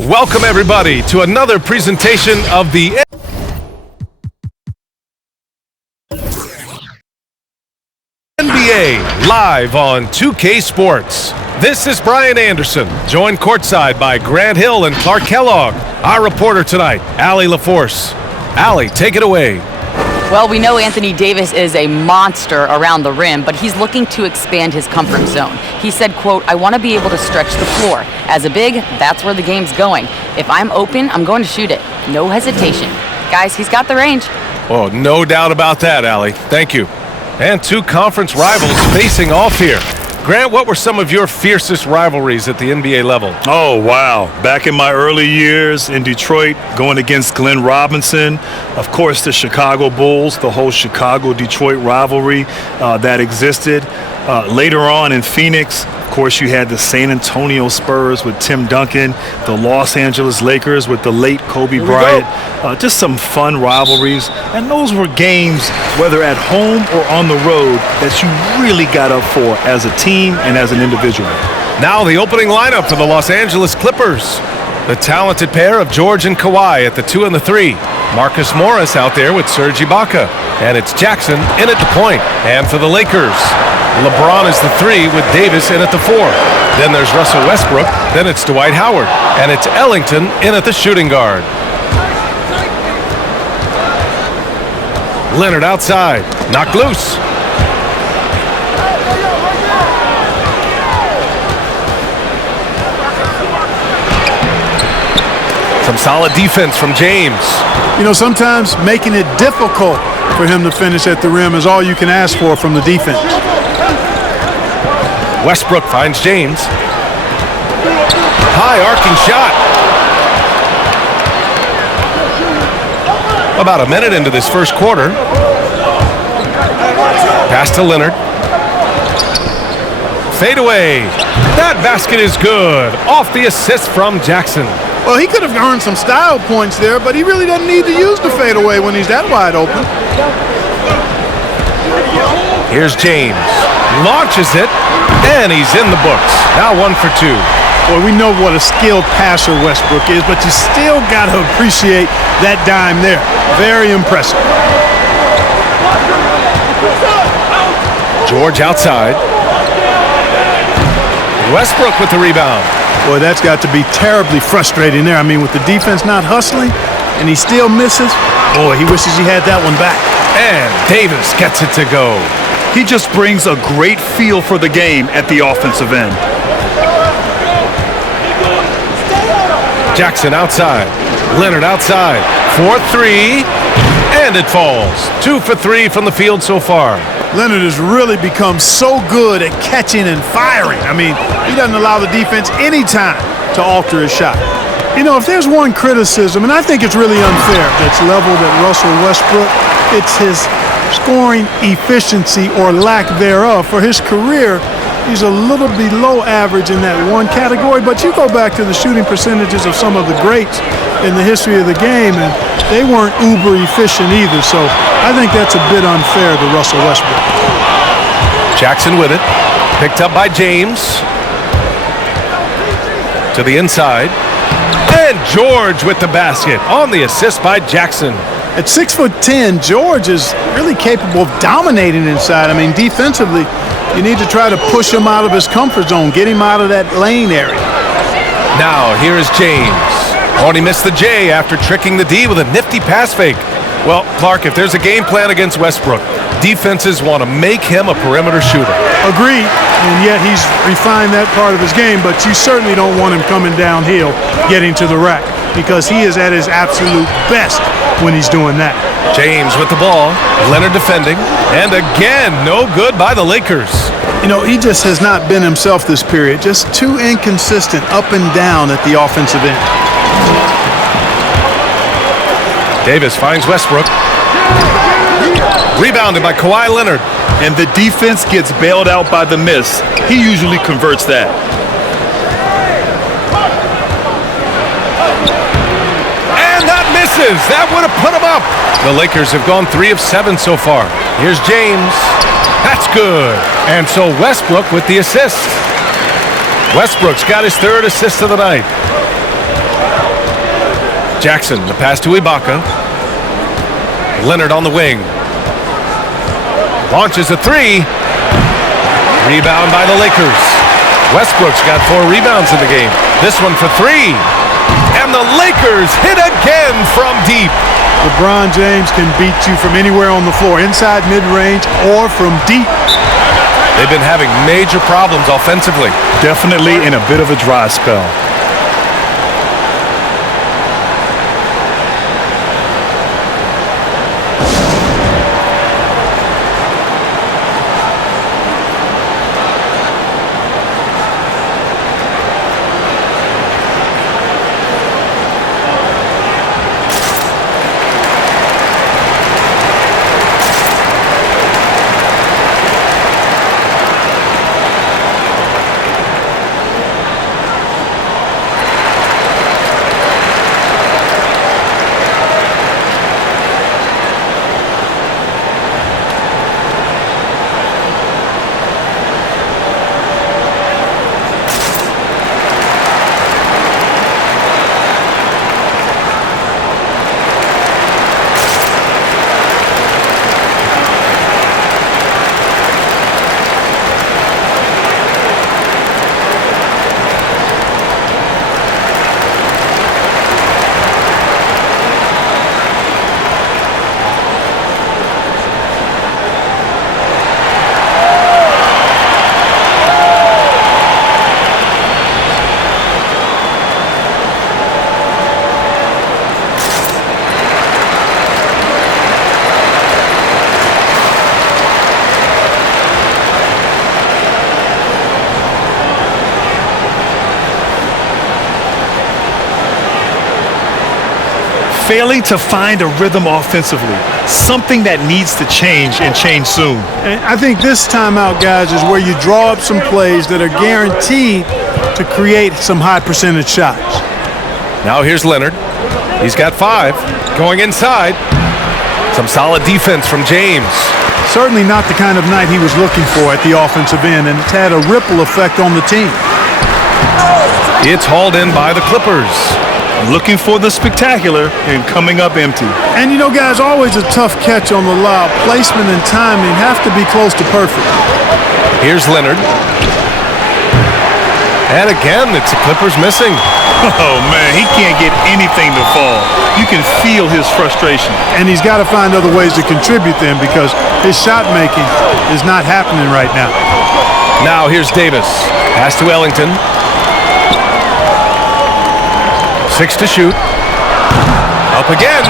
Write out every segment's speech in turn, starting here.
Welcome, everybody, to another presentation of the NBA live on 2K Sports. This is Brian Anderson, joined courtside by Grant Hill and Clark Kellogg. Our reporter tonight, Allie LaForce. Allie, take it away. Well, we know Anthony Davis is a monster around the rim, but he's looking to expand his comfort zone. He said, quote, "I want to be able to stretch the floor. As a big, that's where the game's going. If I'm open, I'm going to shoot it. No hesitation." Guys, he's got the range. Oh, no doubt about that, Allie. Thank you. And two conference rivals facing off here. Grant, what were some of your fiercest rivalries at the NBA level? Oh, wow. Back in my early years in Detroit, going against Glenn Robinson, of course, the Chicago Bulls, the whole Chicago-Detroit rivalry that existed. Later on in Phoenix, of course, you had the San Antonio Spurs with Tim Duncan, the Los Angeles Lakers with the late Kobe Bryant. Just some fun rivalries. And those were games, whether at home or on the road, that you really got up for as a team and as an individual. Now the opening lineup for the Los Angeles Clippers. The talented pair of George and Kawhi at the 2 and the 3. Marcus Morris out there with Serge Ibaka. And it's Jackson in at the point. And for the Lakers, LeBron is the 3 with Davis in at the 4. Then there's Russell Westbrook. Then it's Dwight Howard. And it's Ellington in at the shooting guard. Leonard outside. Knocked loose. Some solid defense from James. You know, sometimes making it difficult for him to finish at the rim is all you can ask for from the defense. Westbrook finds James. High arcing shot. About a minute into this first quarter. Pass to Leonard. Fade away. That basket is good. Off the assist from Jackson. Well, he could have earned some style points there, but he really doesn't need to use the fadeaway when he's that wide open. Here's James. Launches it, and he's in the books. Now 1 for 2. Boy, we know what a skilled passer Westbrook is, but you still got to appreciate that dime there. Very impressive. George outside. Westbrook with the rebound. Boy, that's got to be terribly frustrating there. I mean, with the defense not hustling and he still misses, boy, he wishes he had that one back. And Davis gets it to go. He just brings a great feel for the game at the offensive end. Jackson outside. Leonard outside. 4-3. And it falls. 2 for 3 from the field so far. Leonard has really become so good at catching and firing. I mean, he doesn't allow the defense any time to alter his shot. You know, if there's one criticism, and I think it's really unfair that's leveled at Russell Westbrook, it's his scoring efficiency or lack thereof. For his career, he's a little below average in that one category, but you go back to the shooting percentages of some of the greats in the history of the game, and they weren't uber efficient either, so I think that's a bit unfair to Russell Westbrook. Jackson with it. Picked up by James. To the inside. And George with the basket on the assist by Jackson. At 6'10", George is really capable of dominating inside. I mean, defensively, you need to try to push him out of his comfort zone, get him out of that lane area. Now, here is James. Only missed the J after tricking the D with a nifty pass fake. Well, Clark, if there's a game plan against Westbrook, defenses want to make him a perimeter shooter. Agreed, and yet he's refined that part of his game, but you certainly don't want him coming downhill, getting to the rack, because he is at his absolute best when he's doing that. James with the ball, Leonard defending, and again, no good by the Lakers. You know, he just has not been himself this period, just too inconsistent up and down at the offensive end. Davis finds Westbrook. Rebounded by Kawhi Leonard. And the defense gets bailed out by the miss. He usually converts that. And that misses. That would have put him up. The Lakers have gone 3 of 7 so far. Here's James. That's good. And so Westbrook with the assist. Westbrook's got his 3rd assist of the night. Jackson, the pass to Ibaka. Leonard on the wing. Launches a three. Rebound by the Lakers. Westbrook's got 4 rebounds in the game. This one for 3. And the Lakers hit again from deep. LeBron James can beat you from anywhere on the floor, inside, mid-range, or from deep. They've been having major problems offensively. Definitely in a bit of a dry spell. Failing to find a rhythm offensively, something that needs to change and change soon. And I think this timeout, guys, is where you draw up some plays that are guaranteed to create some high percentage shots. Now here's Leonard. He's got 5. Going inside. Some solid defense from James. Certainly not the kind of night he was looking for at the offensive end, and it's had a ripple effect on the team. It's hauled in by the Clippers. Looking for the spectacular and coming up empty. And you know, guys, always a tough catch on the lob. Placement and timing have to be close to perfect. Here's Leonard. And again, it's the Clippers missing. Oh, man, he can't get anything to fall. You can feel his frustration. And he's got to find other ways to contribute then, because his shot making is not happening right now. Now here's Davis. Pass to Ellington. 6 to shoot. Up again.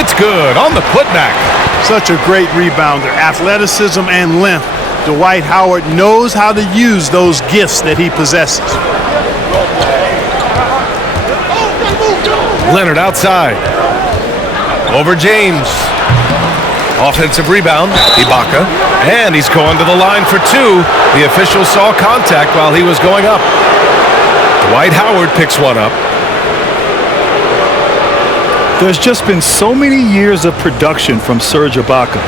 It's good on the putback. Such a great rebounder. Athleticism and length. Dwight Howard knows how to use those gifts that he possesses. Leonard outside. Over James. Offensive rebound. Ibaka. And he's going to the line for 2. The official saw contact while he was going up. Dwight Howard picks one up. There's just been so many years of production from Serge Ibaka.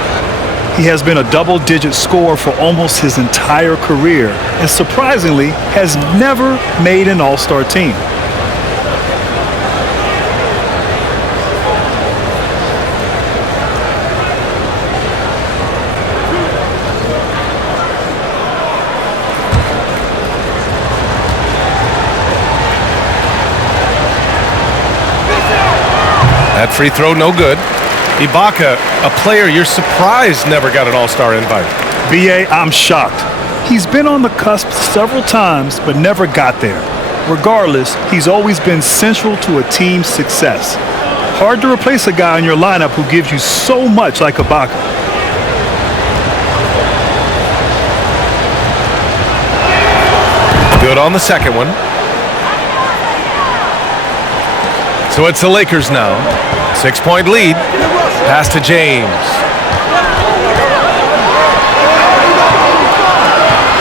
He has been a double-digit scorer for almost his entire career and surprisingly has never made an all-star team. That free throw, no good. Ibaka, a player you're surprised never got an all-star invite. B.A., I'm shocked. He's been on the cusp several times, but never got there. Regardless, he's always been central to a team's success. Hard to replace a guy in your lineup who gives you so much like Ibaka. Good on the second one. So it's the Lakers now. 6-point lead. Pass to James.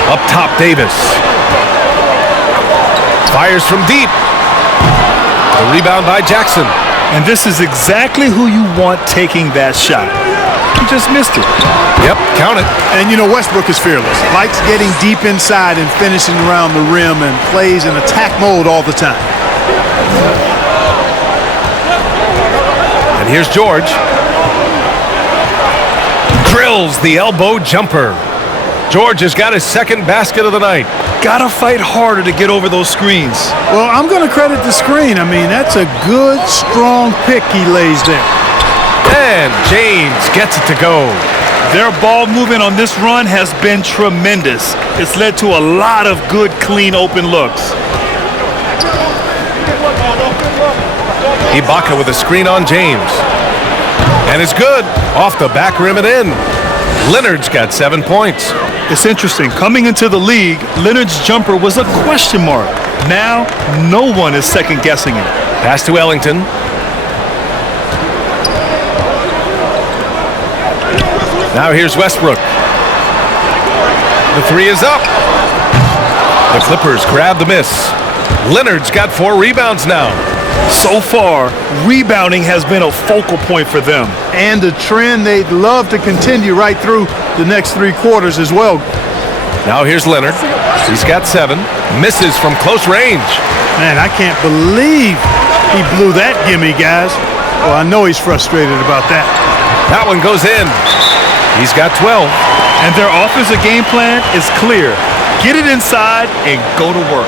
Up top, Davis. Fires from deep. The rebound by Jackson. And this is exactly who you want taking that shot. He just missed it. Yep, count it. And you know, Westbrook is fearless. Likes getting deep inside and finishing around the rim and plays in attack mode all the time. here's George. Drills the elbow jumper. George has got his second basket of the night. Gotta fight harder to get over those screens. Well, I'm going to credit the screen. I mean, that's a good, strong pick he lays there. And James gets it to go. Their ball movement on this run has been tremendous. It's led to a lot of good, clean, open looks. Ibaka with a screen on James. And it's good. Off the back rim and in. Leonard's got 7 points. It's interesting. Coming into the league, Leonard's jumper was a question mark. Now, no one is second-guessing it. Pass to Ellington. Now here's Westbrook. The three is up. The Clippers grab the miss. Leonard's got 4 rebounds now. So far, rebounding has been a focal point for them. And a trend they'd love to continue right through the next 3 quarters as well. Now here's Leonard. He's got 7. Misses from close range. Man, I can't believe he blew that gimme, guys. Well, I know he's frustrated about that. That one goes in. He's got 12. And their offensive game plan is clear. Get it inside and go to work.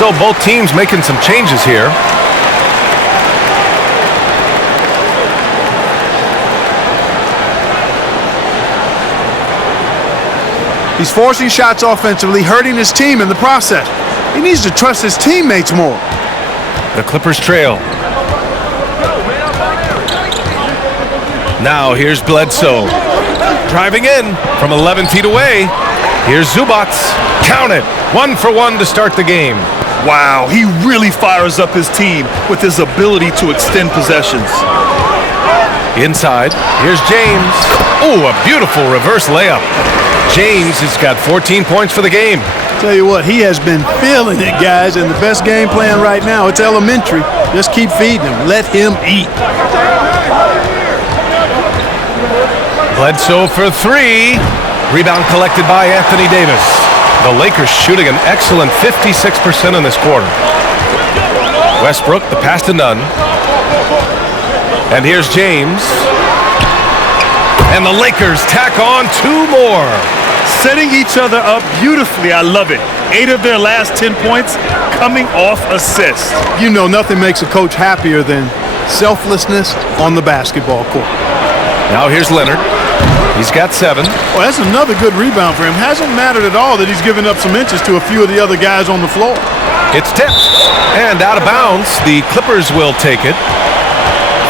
So both teams making some changes here. He's forcing shots offensively, hurting his team in the process. He needs to trust his teammates more. The Clippers trail. Now here's Bledsoe. Driving in from 11 feet away. Here's Zubac. Count it. 1 for 1 to start the game. Wow, he really fires up his team with his ability to extend possessions. Inside, here's James. Oh, a beautiful reverse layup. James has got 14 points for the game. Tell you what, he has been feeling it, guys, and the best game plan right now, it's elementary. Just keep feeding him. Let him eat. Bledsoe for 3. Rebound collected by Anthony Davis. The Lakers shooting an excellent 56% in this quarter. Westbrook, the pass to none. And here's James. And the Lakers tack on 2 more. Setting each other up beautifully. I love it. 8 of their last 10 points coming off assists. You know nothing makes a coach happier than selflessness on the basketball court. Now here's Leonard. He's got 7. Well, that's another good rebound for him. Hasn't mattered at all that he's given up some inches to a few of the other guys on the floor. It's tipped and out of bounds. The Clippers will take it.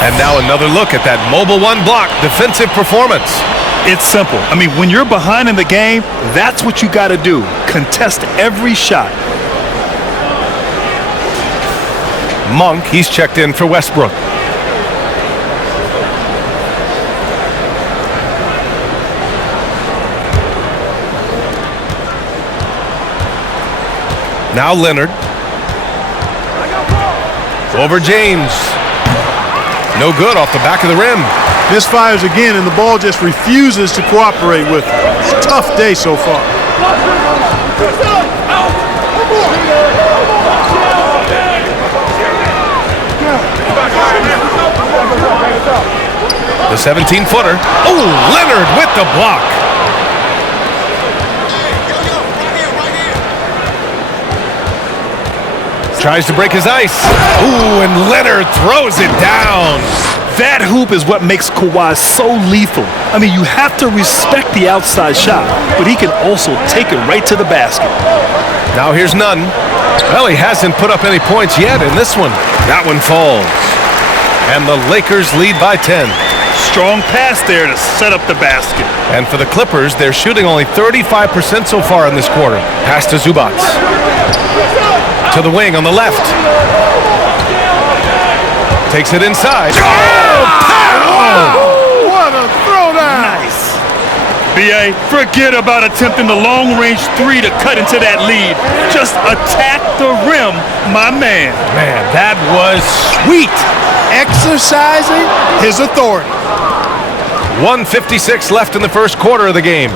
And now another look at that mobile 1 block defensive performance. It's simple. I mean, when you're behind in the game, that's what you got to do. Contest every shot. Monk, he's checked in for Westbrook. Now Leonard. Over James. No good off the back of the rim. Misfires again, and the ball just refuses to cooperate with him. It's a tough day so far. The 17-footer. Oh, Leonard with the block. Tries to break his ice. Ooh, and Leonard throws it down. That hoop is what makes Kawhi so lethal. I mean, you have to respect the outside shot, but he can also take it right to the basket. Now here's Nunn. Well, he hasn't put up any points yet in this one. That one falls. And the Lakers lead by 10. Strong pass there to set up the basket. And for the Clippers, they're shooting only 35% so far in this quarter. Pass to Zubac. To the wing on the left. Takes it inside. Oh, what a throwdown. Nice. B.A., forget about attempting the long-range three to cut into that lead. Just attack the rim, my man. Man, that was sweet. Exercising his authority. 1:56 left in the first quarter of the game.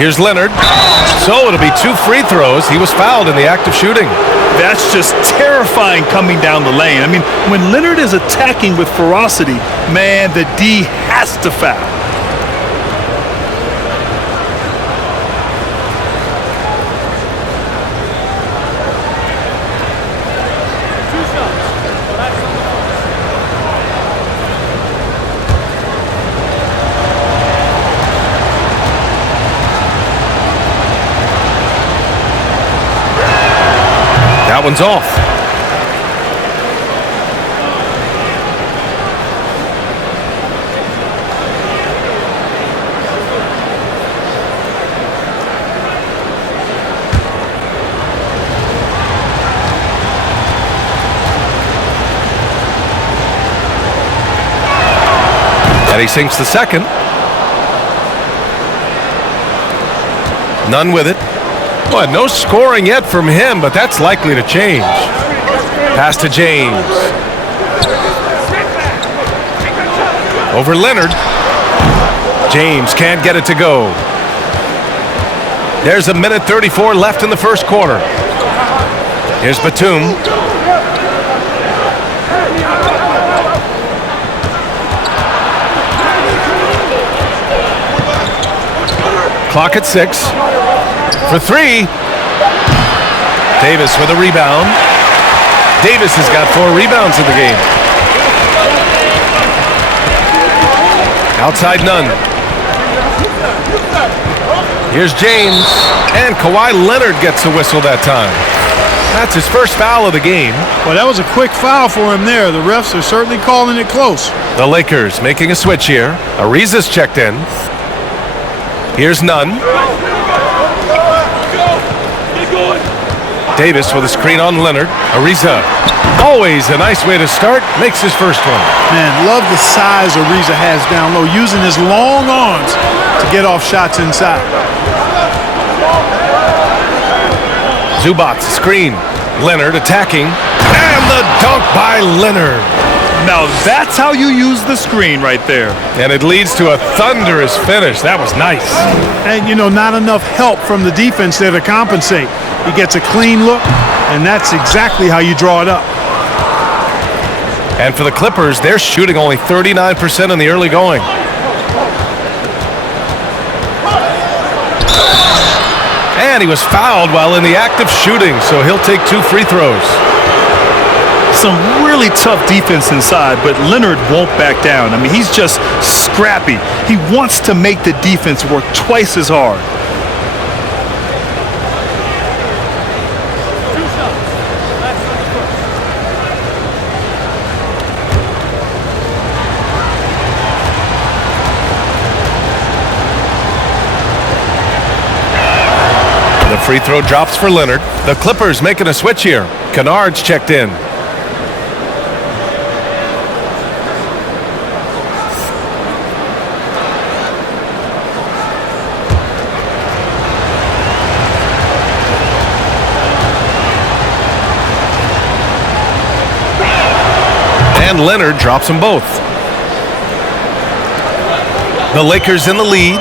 Here's Leonard. So it'll be 2 free throws. He was fouled in the act of shooting. That's just terrifying coming down the lane. I mean, when Leonard is attacking with ferocity, man, the D has to foul. That one's off. And he sinks the second. None with it. Well, no scoring yet from him, but that's likely to change. Pass to James. Over Leonard. James can't get it to go. There's 1:34 left in the first quarter. Here's Batum. Clock at 6. For 3. Davis with a rebound. Davis has got 4 rebounds in the game. Outside Nunn. Here's James. And Kawhi Leonard gets a whistle that time. That's his first foul of the game. Well, that was a quick foul for him there. The refs are certainly calling it close. The Lakers making a switch here. Ariza's checked in. Here's Nunn. Davis with a screen on Leonard. Ariza, always a nice way to start, makes his first one. Man, love the size Ariza has down low, using his long arms to get off shots inside. Zubac, screen. Leonard attacking. And the dunk by Leonard. Now that's how you use the screen right there. And it leads to a thunderous finish. That was nice. And, you know, not enough help from the defense there to compensate. He gets a clean look, and that's exactly how you draw it up. And for the Clippers, they're shooting only 39% in the early going. And he was fouled while in the act of shooting, so he'll take 2 free throws. Some really tough defense inside, but Leonard won't back down. I mean, he's just scrappy. He wants to make the defense work twice as hard. The free throw drops for Leonard. The Clippers making a switch here. Kennard's checked in. And Leonard drops them both. The Lakers in the lead.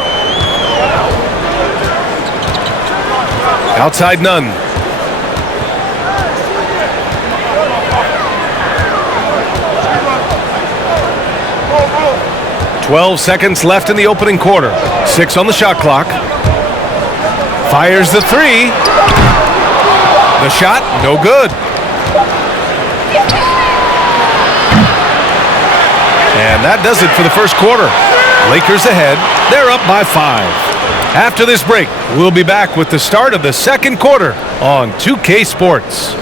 Outside Nunn. 12 seconds left in the opening quarter. 6 on the shot clock. Fires the three. The shot, no good. And that does it for the first quarter. Lakers ahead. They're up by 5. After this break, we'll be back with the start of the second quarter on 2K Sports.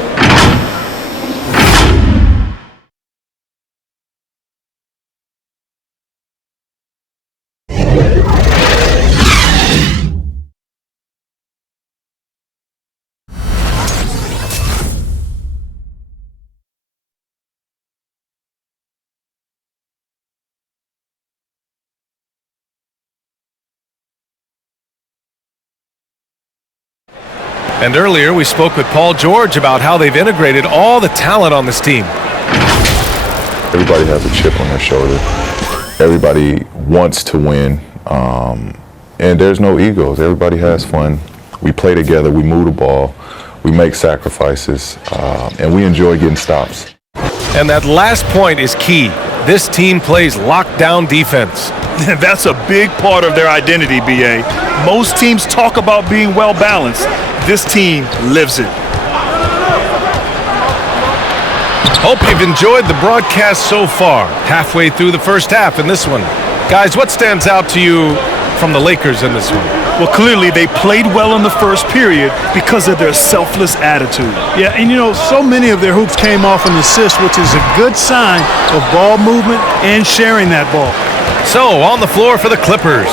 And earlier, we spoke with Paul George about how they've integrated all the talent on this team. Everybody has a chip on their shoulder. Everybody wants to win, and there's no egos. Everybody has fun. We play together. We move the ball. We make sacrifices, and we enjoy getting stops. And that last point is key. This team plays lockdown defense. That's a big part of their identity, B.A. Most teams talk about being well-balanced. This team lives it. Hope you've enjoyed the broadcast so far. Halfway through the first half in this one. Guys, what stands out to you from the Lakers in this one? Well, clearly they played well in the first period because of their selfless attitude. Yeah, and so many of their hoops came off an assist, which is a good sign of ball movement and sharing that ball. So, on the floor for the Clippers,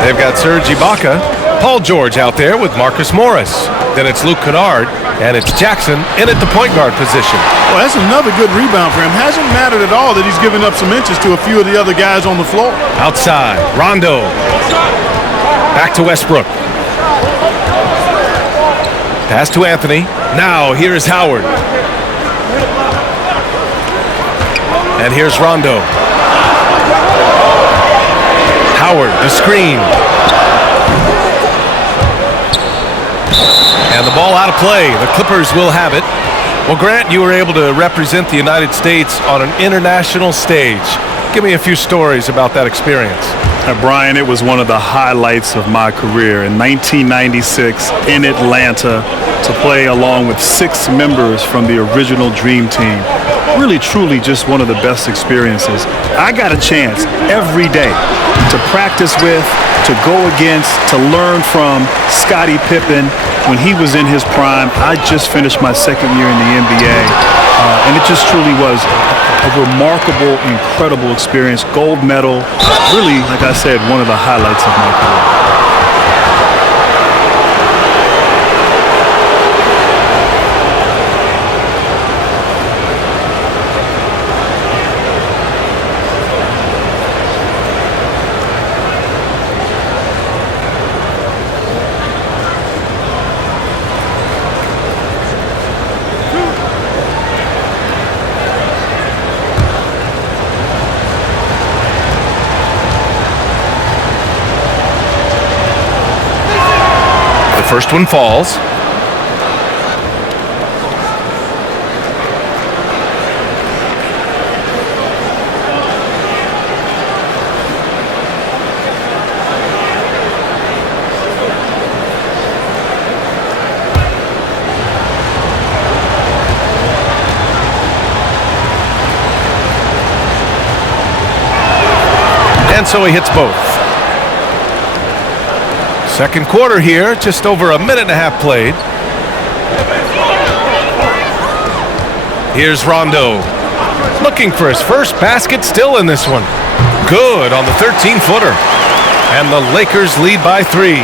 they've got Serge Ibaka, Paul George out there with Marcus Morris. Then it's Luke Kennard, and it's Jackson in at the point guard position. Well, that's another good rebound for him. Hasn't mattered at all that he's given up some inches to a few of the other guys on the floor. Outside, Rondo. Back to Westbrook. Pass to Anthony. Now, here is Howard. And here's Rondo. Howard, the screen. And the ball out of play. The Clippers will have it. Well, Grant, you were able to represent the United States on an international stage. Give me a few stories about that experience. Brian, it was one of the highlights of my career. In 1996 in Atlanta, to play along with 6 members from the original Dream Team. Really, truly just one of the best experiences. I got a chance every day to practice with, to go against, to learn from Scottie Pippen when he was in his prime. I just finished my second year in the NBA, and it just truly was a remarkable, incredible experience. Gold medal, really, like I said, one of the highlights of my career. First one falls. And so he hits both. Second quarter here, just over a minute and a half played. Here's Rondo. Looking for his first basket still in this one. Good on the 13-footer. And the Lakers lead by 3.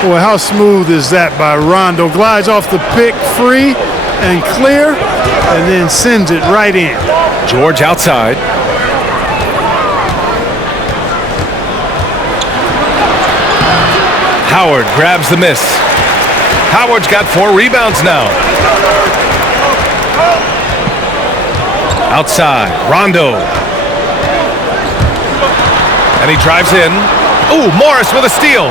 Boy, how smooth is that by Rondo? Glides off the pick free and clear, and then sends it right in. George outside. Howard grabs the miss. Howard's got 4 rebounds now. Outside, Rondo. And he drives in. Ooh, Morris with a steal.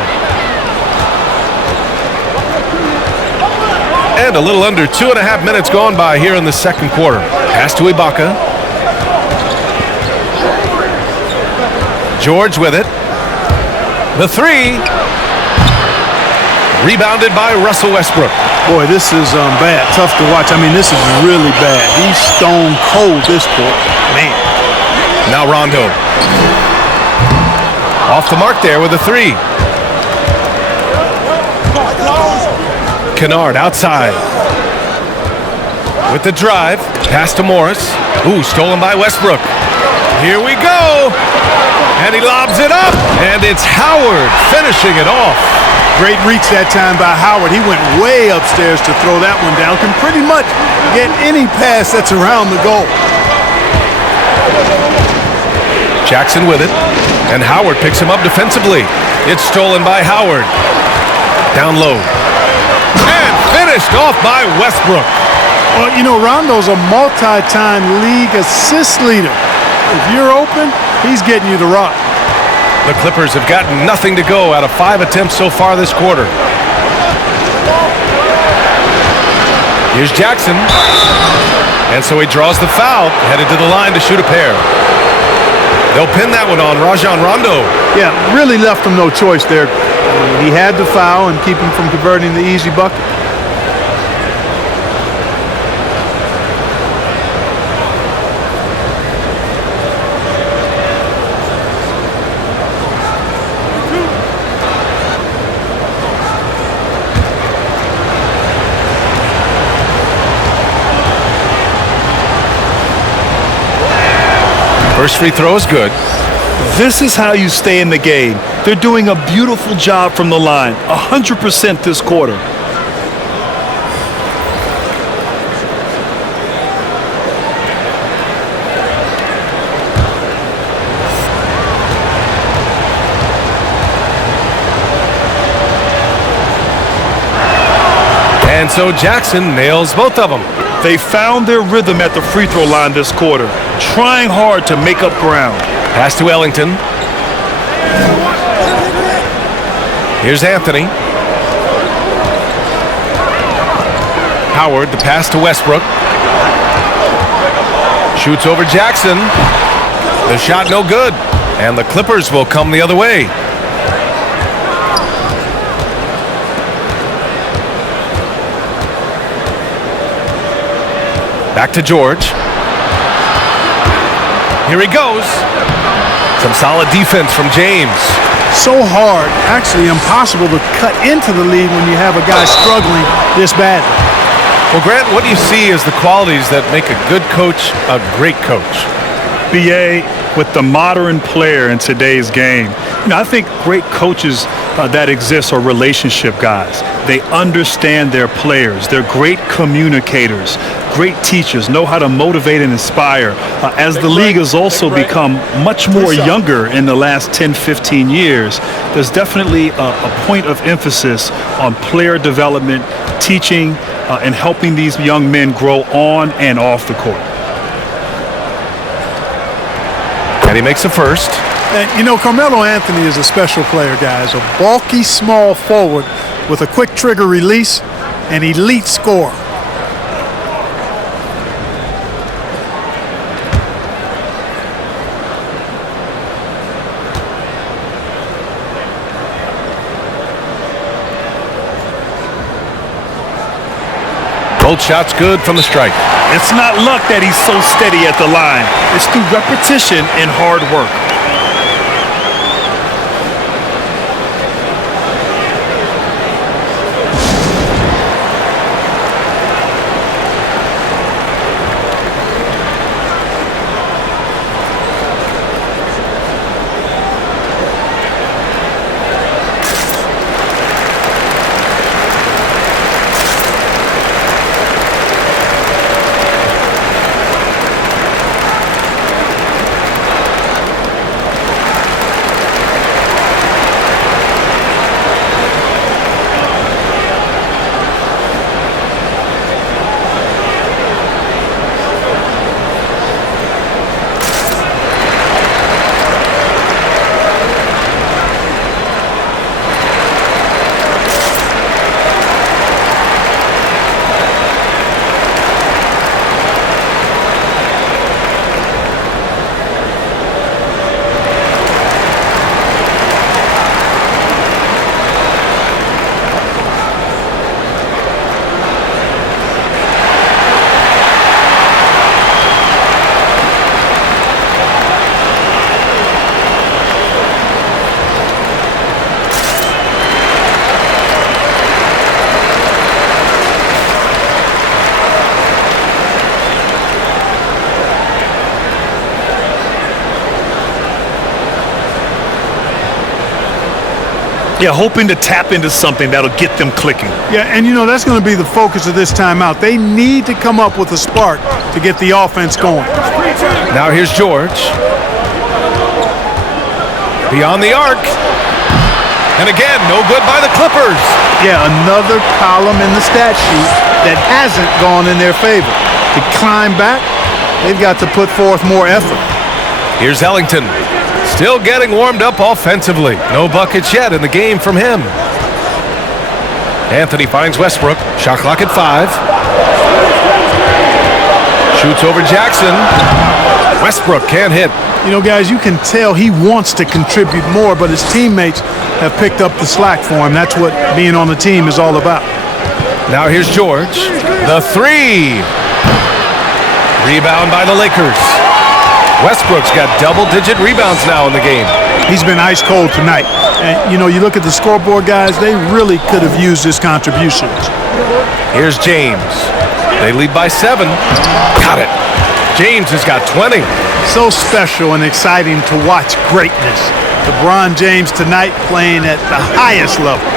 And a little under 2.5 minutes gone by here in the second quarter. Pass to Ibaka. George with it. The three. Rebounded by Russell Westbrook. Boy, this is bad. Tough to watch. I mean, this is really bad. He's stone cold this quarter. Man. Now Rondo. Off the mark there with a three. Kennard outside. With the drive. Pass to Morris. Ooh, stolen by Westbrook. Here we go. And he lobs it up. And it's Howard finishing it off. Great reach that time by Howard. He went way upstairs to throw that one down. Can pretty much get any pass that's around the goal. Jackson with it. And Howard picks him up defensively. It's stolen by Howard. Down low. And finished off by Westbrook. Well, you know, Rondo's a multi-time league assist leader. If you're open, he's getting you the rock. The Clippers have gotten nothing to go out of 5 attempts so far this quarter. Here's Jackson. And so he draws the foul, headed to the line to shoot a pair. They'll pin that one on Rajon Rondo. Yeah, really left him no choice there. He had to foul and keep him from converting the easy bucket. First free throw is good. This is how you stay in the game. They're doing a beautiful job from the line. 100% this quarter. And so Jackson nails both of them. They found their rhythm at the free throw line this quarter, trying hard to make up ground. Pass to Ellington. Here's Anthony. Howard, the pass to Westbrook. Shoots over Jackson. The shot no good. And the Clippers will come the other way. Back to George. Here he goes. Some solid defense from James. So hard, actually impossible to cut into the lead when you have a guy struggling this badly. Well, Grant, what do you see as the qualities that make a good coach a great coach? BA, with the modern player in today's game, I think great coaches that exist are relationship guys. They understand their players. They're great communicators, great teachers, know how to motivate and inspire. As the league has also become much more younger in the last 10, 15 years, there's definitely a point of emphasis on player development, teaching, and helping these young men grow on and off the court. And he makes a first. And, you know, Carmelo Anthony is a special player, guys. A bulky, small forward with a quick trigger release, an elite scorer. Both shots good from the strike. It's not luck that he's so steady at the line. It's through repetition and hard work. Yeah, hoping to tap into something that'll get them clicking. Yeah, and that's going to be the focus of this timeout. They need to come up with a spark to get the offense going. Now here's George. Beyond the arc. And again, no good by the Clippers. Yeah, another column in the stat sheet that hasn't gone in their favor. To climb back, they've got to put forth more effort. Here's Ellington. Still getting warmed up offensively. No buckets yet in the game from him. Anthony finds Westbrook. Shot clock at 5. Shoots over Jackson. Westbrook can't hit. Guys, you can tell he wants to contribute more, but his teammates have picked up the slack for him. That's what being on the team is all about. Now here's George. The 3. Rebound by the Lakers. Westbrook's got double-digit rebounds now in the game. He's been ice cold tonight. And, you look at the scoreboard, guys, they really could have used his contributions. Here's James. They lead by 7. Got it. James has got 20. So special and exciting to watch greatness. LeBron James tonight playing at the highest level.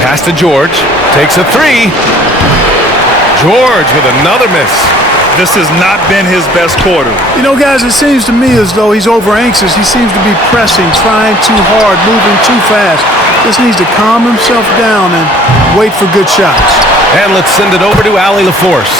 Pass to George. Takes a 3. George with another miss. This has not been his best quarter. Guys, it seems to me as though he's over-anxious. He seems to be pressing, trying too hard, moving too fast. Just needs to calm himself down and wait for good shots. And let's send it over to Allie LaForce.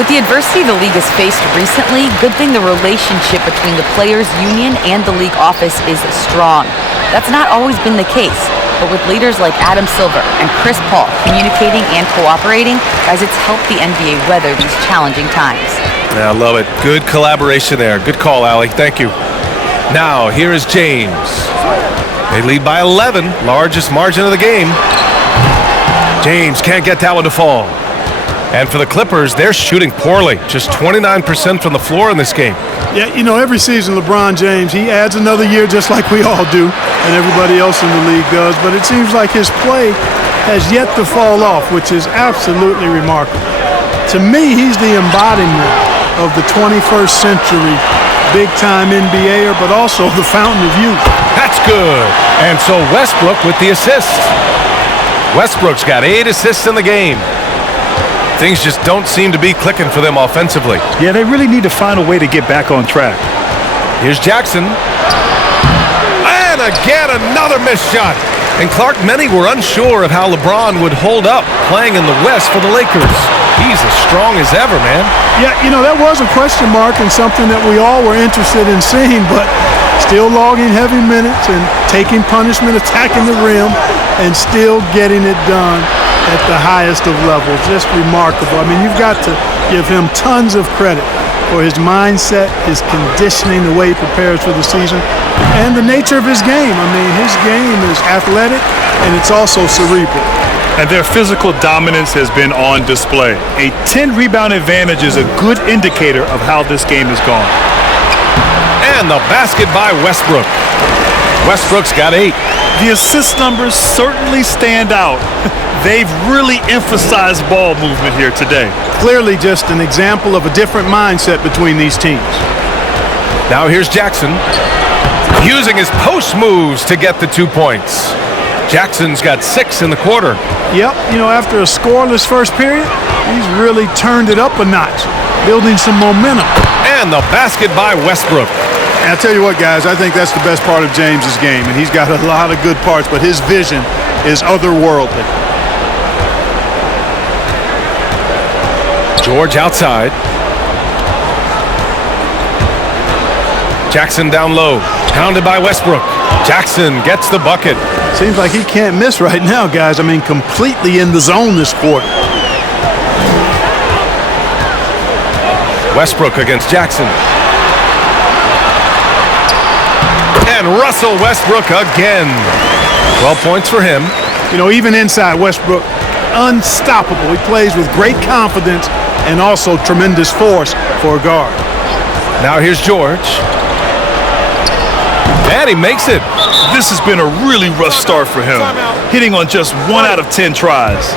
With the adversity the league has faced recently, good thing the relationship between the players' union and the league office is strong. That's not always been the case, but with leaders like Adam Silver and Chris Paul communicating and cooperating, guys, it's helped the NBA weather these challenging times. Yeah, I love it. Good collaboration there. Good call, Allie. Thank you. Now, here is James. They lead by 11, largest margin of the game. James can't get that one to fall. And for the Clippers, they're shooting poorly. Just 29% from the floor in this game. Yeah, every season LeBron James, he adds another year just like we all do and everybody else in the league does. But it seems like his play has yet to fall off, which is absolutely remarkable. To me, he's the embodiment of the 21st century big-time NBAer, but also the fountain of youth. That's good. And so Westbrook with the assist. Westbrook's got 8 assists in the game. Things just don't seem to be clicking for them offensively. Yeah, they really need to find a way to get back on track. Here's Jackson. And again, another missed shot. And Clark, many were unsure of how LeBron would hold up playing in the West for the Lakers. He's as strong as ever, man. Yeah, that was a question mark and something that we all were interested in seeing, but still logging heavy minutes and taking punishment, attacking the rim, and still getting it done at the highest of levels. Just remarkable. I mean, you've got to give him tons of credit for his mindset, his conditioning, the way he prepares for the season, and the nature of his game. I mean, his game is athletic, and it's also cerebral. And their physical dominance has been on display. A 10-rebound advantage is a good indicator of how this game has gone. And the basket by Westbrook. Westbrook's got 8. The assist numbers certainly stand out. They've really emphasized ball movement here today. Clearly just an example of a different mindset between these teams. Now here's Jackson. Using his post moves to get the 2 points. Jackson's got 6 in the quarter. Yep, after a scoreless first period, he's really turned it up a notch, building some momentum. And the basket by Westbrook. And I'll tell you what, guys, I think that's the best part of James's game, and he's got a lot of good parts, but his vision is otherworldly. George outside. Jackson down low. Pounded by Westbrook. Jackson gets the bucket. Seems like he can't miss right now, guys. I mean, completely in the zone this quarter. Westbrook against Jackson. And Russell Westbrook again. 12 points for him. Even inside Westbrook, unstoppable. He plays with great confidence and also tremendous force for a guard. Now here's George. And he makes it. This has been a really rough start for him, hitting on just 1 out of 10 tries.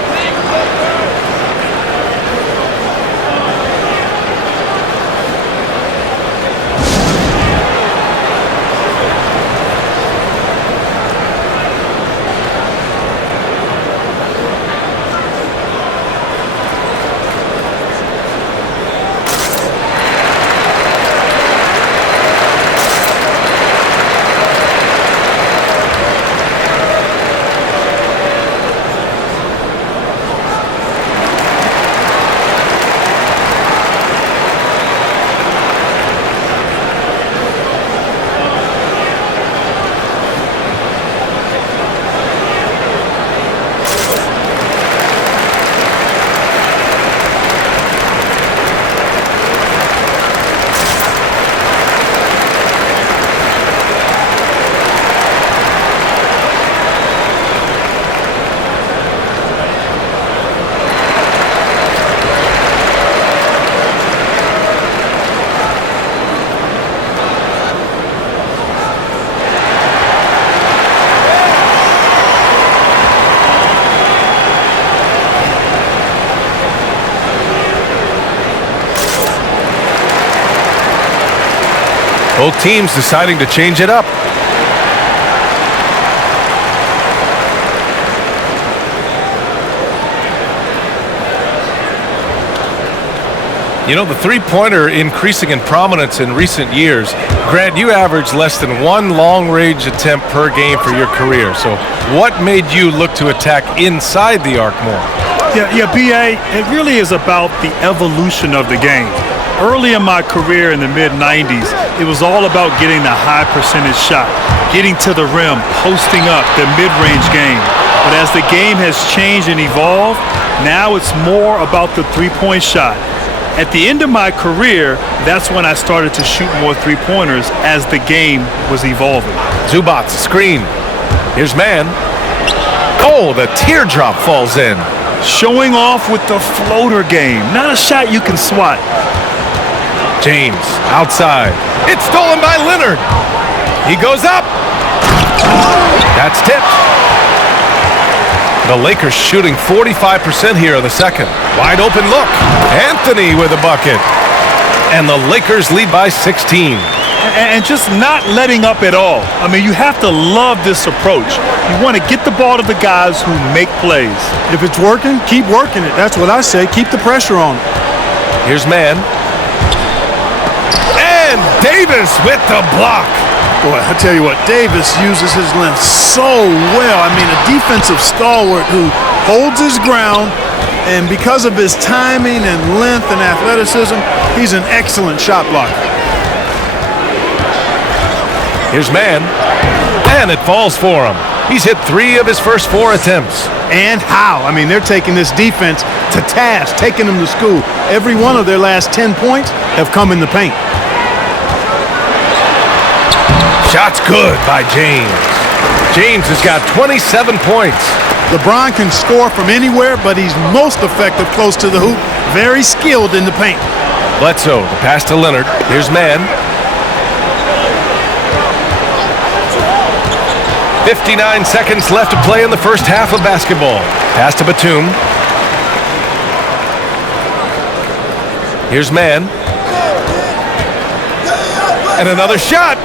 Both teams deciding to change it up. You know, the three-pointer increasing in prominence in recent years. Grant, you averaged less than one long-range attempt per game for your career. So what made you look to attack inside the arc more? Yeah, B.A., it really is about the evolution of the game. Early in my career in the mid-'90s, it was all about getting the high percentage shot, getting to the rim, posting up, the mid-range game. But as the game has changed and evolved, now it's more about the three-point shot. At the end of my career, that's when I started to shoot more three-pointers as the game was evolving. Zubac, screen. Here's man. Oh, the teardrop falls in. Showing off with the floater game. Not a shot you can swat. James, outside. It's stolen by Leonard. He goes up. That's tipped. The Lakers shooting 45% here in the second. Wide open look. Anthony with a bucket. And the Lakers lead by 16. And just not letting up at all. I mean, you have to love this approach. You want to get the ball to the guys who make plays. If it's working, keep working it. That's what I say. Keep the pressure on it. Here's man. And Davis with the block. Boy, I tell you what, Davis uses his length so well. I mean, a defensive stalwart who holds his ground, and because of his timing and length and athleticism, he's an excellent shot blocker. Here's man, and it falls for him. He's hit 3 of his first 4 attempts. And how? I mean, they're taking this defense to task, taking them to school. Every one of their last 10 points have come in the paint. Shot's good by James. James has got 27 points. LeBron can score from anywhere, but he's most effective close to the hoop. Very skilled in the paint. Bledsoe, the pass to Leonard. Here's man. 59 seconds left to play in the first half of basketball. Pass to Batum. Here's man. And another shot.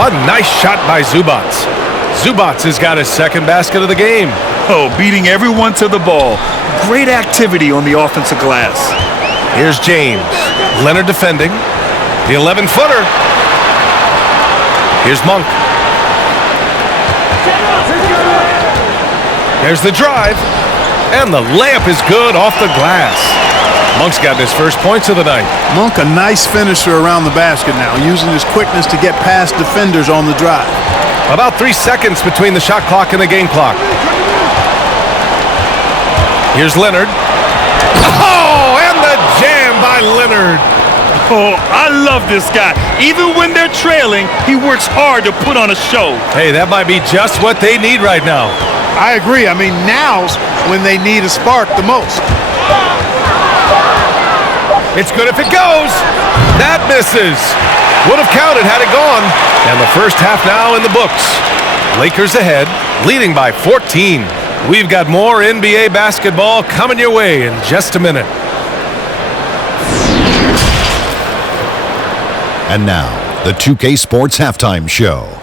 A nice shot by Zubac. Zubac has got his second basket of the game. Oh, beating everyone to the ball. Great activity on the offensive glass. Here's James. Leonard defending. The 11-footer. Here's Monk. There's the drive. And the layup is good off the glass. Monk's got his first points of the night. Monk, a nice finisher around the basket now, using his quickness to get past defenders on the drive. About 3 seconds between the shot clock and the game clock. Here's Leonard. Oh, and the jam by Leonard. Oh, I love this guy. Even when they're trailing, he works hard to put on a show. Hey, that might be just what they need right now. I agree. I mean, now's when they need a spark the most. It's good if it goes. That misses. Would have counted had it gone. And the first half now in the books. Lakers ahead, leading by 14. We've got more NBA basketball coming your way in just a minute. And now, the 2K Sports Halftime Show.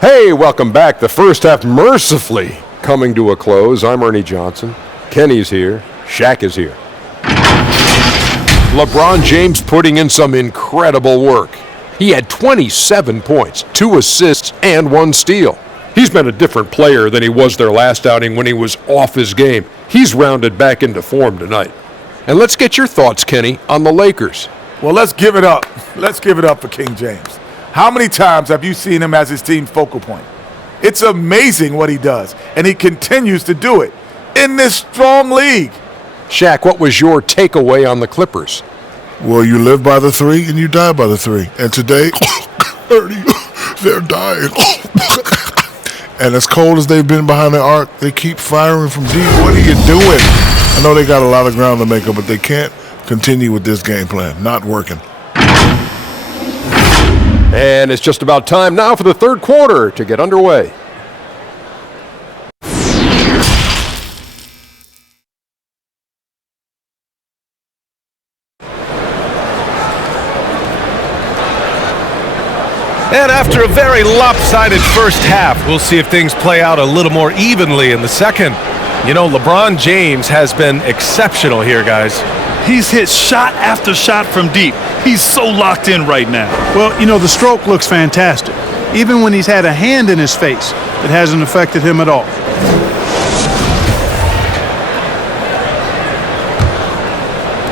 Hey, welcome back. The first half mercifully coming to a close. I'm Ernie Johnson. Kenny's here. Shaq is here. LeBron James putting in some incredible work. He had 27 points, 2 assists, and 1 steal. He's been a different player than he was their last outing when he was off his game. He's rounded back into form tonight. And let's get your thoughts, Kenny, on the Lakers. Well, let's give it up. Let's give it up for King James. How many times have you seen him as his team's focal point? It's amazing what he does, and he continues to do it in this strong league. Shaq, what was your takeaway on the Clippers? Well, you live by the 3 and you die by the 3. And today, they're dying. And as cold as they've been behind the arc, they keep firing from deep. What are you doing? I know they got a lot of ground to make up, but they can't continue with this game plan. Not working. And it's just about time now for the third quarter to get underway. And after a very lopsided first half, we'll see if things play out a little more evenly in the second. You know, LeBron James has been exceptional here, guys. He's hit shot after shot from deep. He's so locked in right now. Well, you know, the stroke looks fantastic. Even when he's had a hand in his face, it hasn't affected him at all.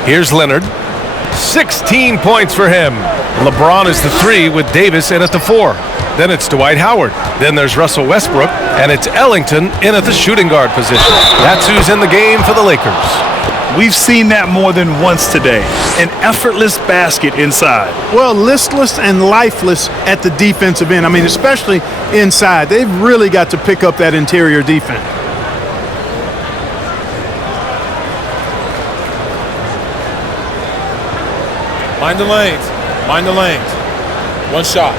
Here's Leonard. 16 points for him. LeBron is the 3 with Davis in at the 4. Then it's Dwight Howard. Then there's Russell Westbrook. And it's Ellington in at the shooting guard position. That's who's in the game for the Lakers. We've seen that more than once today. An effortless basket inside. Well, listless and lifeless at the defensive end. I mean, especially inside. They've really got to pick up that interior defense. Mind the lanes. Mind the lanes. One shot.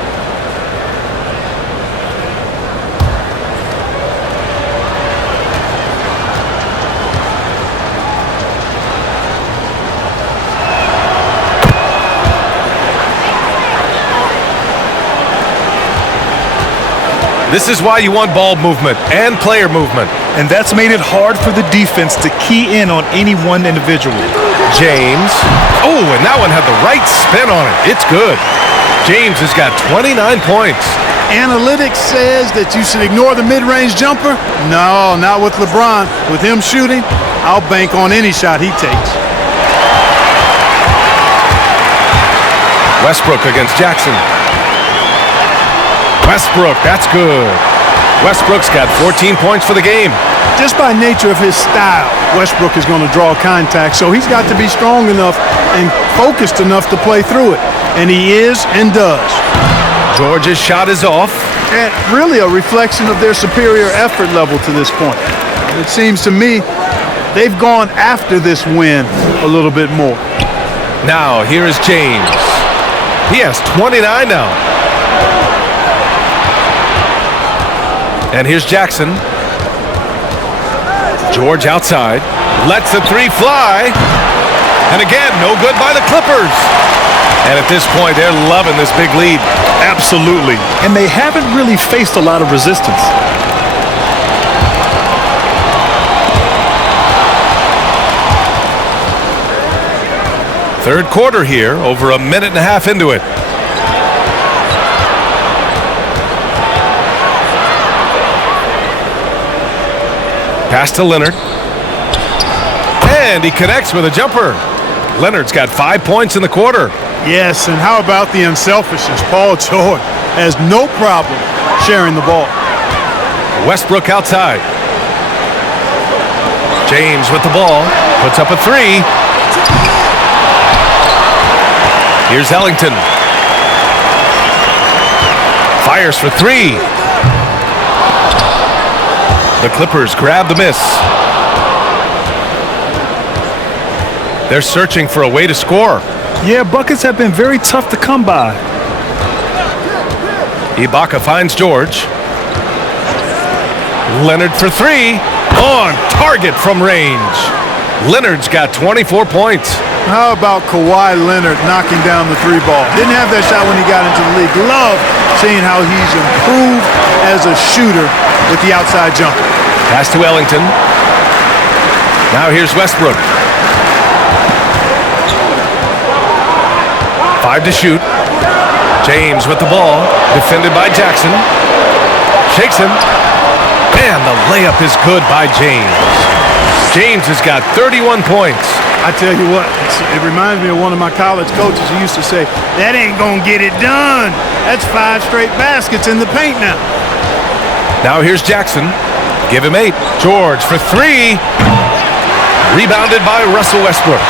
This is why you want ball movement and player movement. And that's made it hard for the defense to key in on any one individual. James. Oh, and that one had the right spin on it. It's good. James has got 29 points. Analytics says that you should ignore the mid-range jumper. No, not with LeBron. With him shooting, I'll bank on any shot he takes. Westbrook against Jackson. Westbrook, that's good. Westbrook's got 14 points for the game. Just by nature of his style, Westbrook is going to draw contact, so he's got to be strong enough and focused enough to play through it. And he is and does. George's shot is off. And really a reflection of their superior effort level to this point. It seems to me they've gone after this win a little bit more. Now, here is James. He has 29 now. And here's Jackson. George outside. Lets the 3 fly. And again, no good by the Clippers. And at this point, they're loving this big lead. Absolutely. And they haven't really faced a lot of resistance. Third quarter here, over a minute and a half into it. Pass to Leonard. And he connects with a jumper. Leonard's got 5 points in the quarter. Yes, and how about the unselfishness? Paul George has no problem sharing the ball. Westbrook outside. James with the ball. Puts up a 3. Here's Ellington. Fires for 3. The Clippers grab the miss. They're searching for a way to score. Yeah, buckets have been very tough to come by. Ibaka finds George. Leonard for 3. On target from range. Leonard's got 24 points. How about Kawhi Leonard knocking down the 3 ball? Didn't have that shot when he got into the league. Love seeing how he's improved as a shooter with the outside jumper. Pass to Ellington. Now here's Westbrook. 5 to shoot. James with the ball. Defended by Jackson. Shakes him. And the layup is good by James. James has got 31 points. I tell you what, it reminds me of one of my college coaches who used to say, that ain't gonna get it done. That's 5 straight baskets in the paint now. Now here's Jackson. Give him 8. George for 3. Rebounded by Russell Westbrook.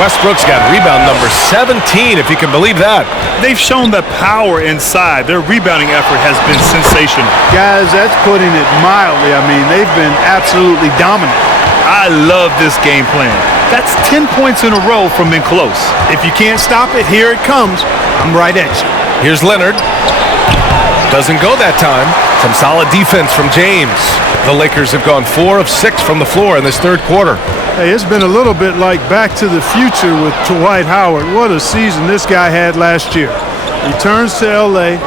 Westbrook's got rebound number 17, if you can believe that. They've shown the power inside. Their rebounding effort has been sensational. Guys, that's putting it mildly. I mean, they've been absolutely dominant. I love this game plan. That's 10 points in a row from being close. If you can't stop it, here it comes. I'm right at you. Here's Leonard. Doesn't go that time. Some solid defense from James. The Lakers have gone 4 of 6 from the floor in this third quarter. Hey, it's been a little bit like Back to the Future with Dwight Howard. What a season this guy had last year. Returns to L.A.,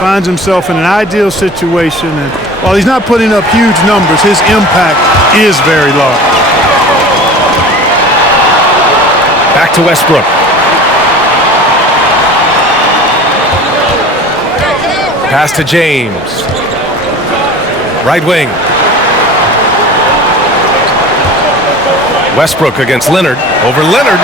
finds himself in an ideal situation, and while he's not putting up huge numbers, his impact is very large. Back to Westbrook. Pass to James. Right wing. Westbrook against Leonard. Over Leonard.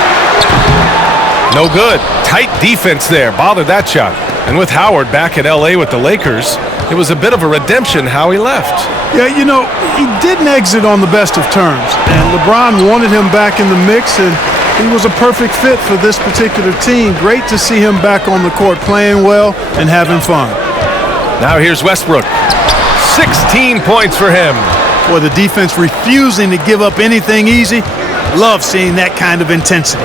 No good. Tight defense there. Bothered that shot. And with Howard back at L.A. with the Lakers, it was a bit of a redemption how he left. Yeah, you know, he didn't exit on the best of terms. And LeBron wanted him back in the mix, and he was a perfect fit for this particular team. Great to see him back on the court playing well and having fun. Now here's Westbrook. 16 points for him. Boy, the defense refusing to give up anything easy. Love seeing that kind of intensity.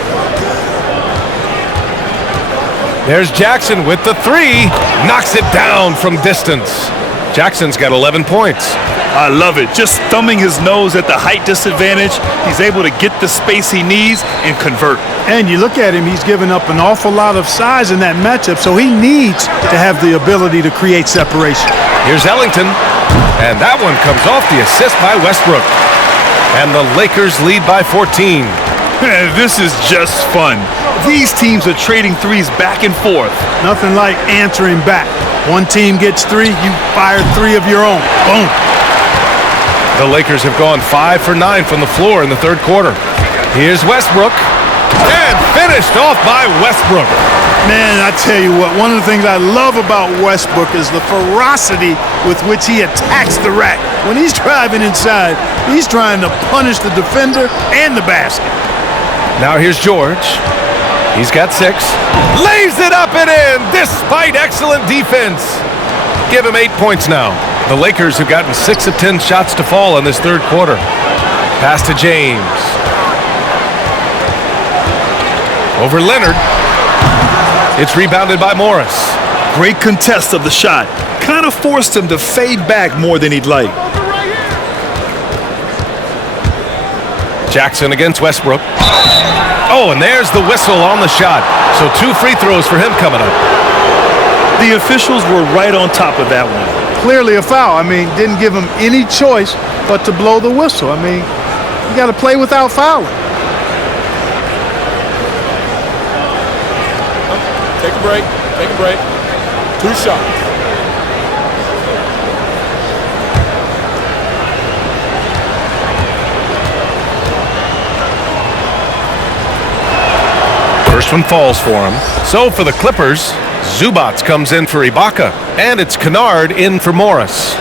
There's Jackson with the three. Knocks it down from distance. Jackson's got 11 points. I love it. Just thumbing his nose at the height disadvantage, he's able to get the space he needs and convert. And you look at him, he's given up an awful lot of size in that matchup, so he needs to have the ability to create separation. Here's Ellington, and that one comes off the assist by Westbrook. And the Lakers lead by 14. This is just fun. These teams are trading threes back and forth. Nothing like answering back. One team gets three, you fire three of your own. Boom. The Lakers have gone 5 for 9 from the floor in the third quarter. Here's Westbrook, and finished off by Westbrook. Man, I tell you what, one of the things I love about Westbrook is the ferocity with which he attacks the rack. When he's driving inside, he's trying to punish the defender and the basket. Now here's George. He's got 6. Lays it up and in despite excellent defense. Give him 8 points now. The Lakers have gotten 6 of 10 shots to fall in this third quarter. Pass to James. Over Leonard. It's rebounded by Morris. Great contest of the shot. Kind of forced him to fade back more than he'd like. Jackson against Westbrook. Oh, and there's the whistle on the shot. So 2 free throws for him coming up. The officials were right on top of that one. Clearly a foul. I mean, didn't give him any choice but to blow the whistle. I mean, you got to play without fouling. Take a break. Take a break. 2 shots. First one falls for him. So for the Clippers, Zubats comes in for Ibaka, and it's Kennard in for Morris.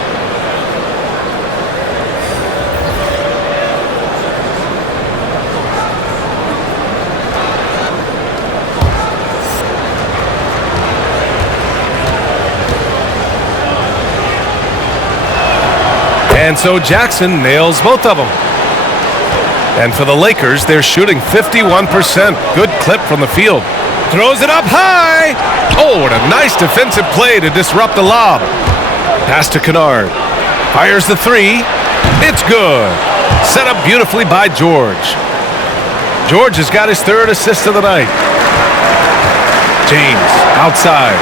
And so Jackson nails both of them. And for the Lakers, they're shooting 51%. Good clip from the field. Throws it up high. Oh, what a nice defensive play to disrupt the lob. Pass to Kennard. Fires the 3. It's good. Set up beautifully by George. George has got his 3rd assist of the night. James outside.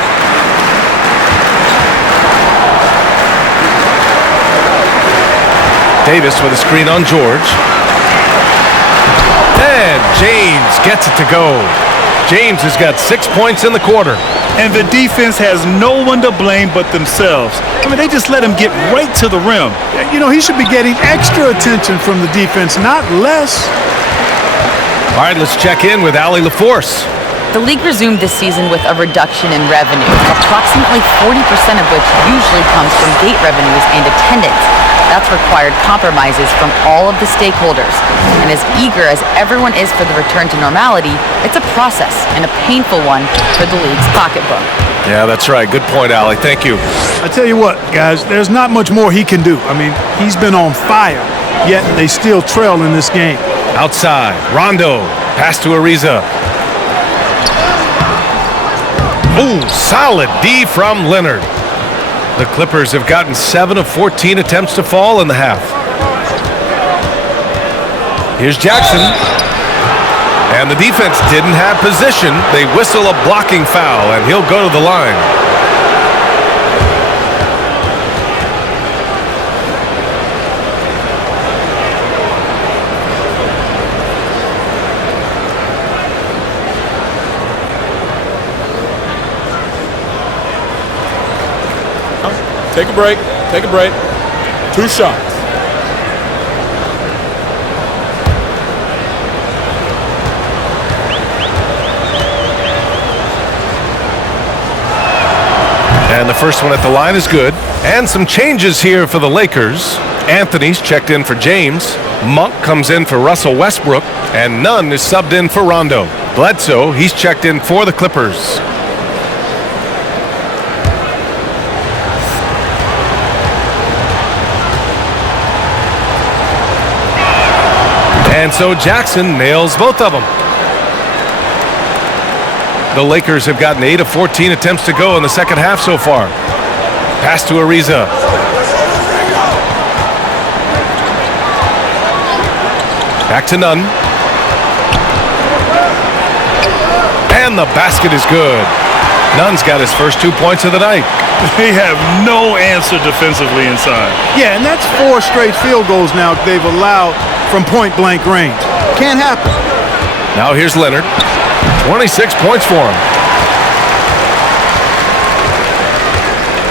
Davis with a screen on George. And James gets it to go. James has got 6 points in the quarter. And the defense has no one to blame but themselves. I mean, they just let him get right to the rim. You know, he should be getting extra attention from the defense, not less. All right, let's check in with Allie LaForce. The league resumed this season with a reduction in revenue, approximately 40% of which usually comes from gate revenues and attendance. That's required compromises from all of the stakeholders. And as eager as everyone is for the return to normality, it's a process and a painful one for the league's pocketbook. Yeah, that's right. Good point, Allie. Thank you. I tell you what, guys, there's not much more he can do. I mean, he's been on fire, yet they still trail in this game. Outside, Rondo. Pass to Ariza. Ooh, solid D from Leonard. The Clippers have gotten 7 of 14 attempts to fall in the half. Here's Jackson. And the defense didn't have position. They whistle a blocking foul, and he'll go to the line. Take a break. Take a break. 2 shots. And the first one at the line is good. And some changes here for the Lakers. Anthony's checked in for James. Monk comes in for Russell Westbrook. And Nunn is subbed in for Rondo. Bledsoe, he's checked in for the Clippers. And so Jackson nails both of them. The Lakers have gotten 8 of 14 attempts to go in the second half so far. Pass to Ariza. Back to Nunn. And the basket is good. Nunn's got his first 2 points of the night. They have no answer defensively inside. Yeah, and that's 4 straight field goals now they've allowed from point-blank range. Can't happen. Now here's Leonard. 26 points for him.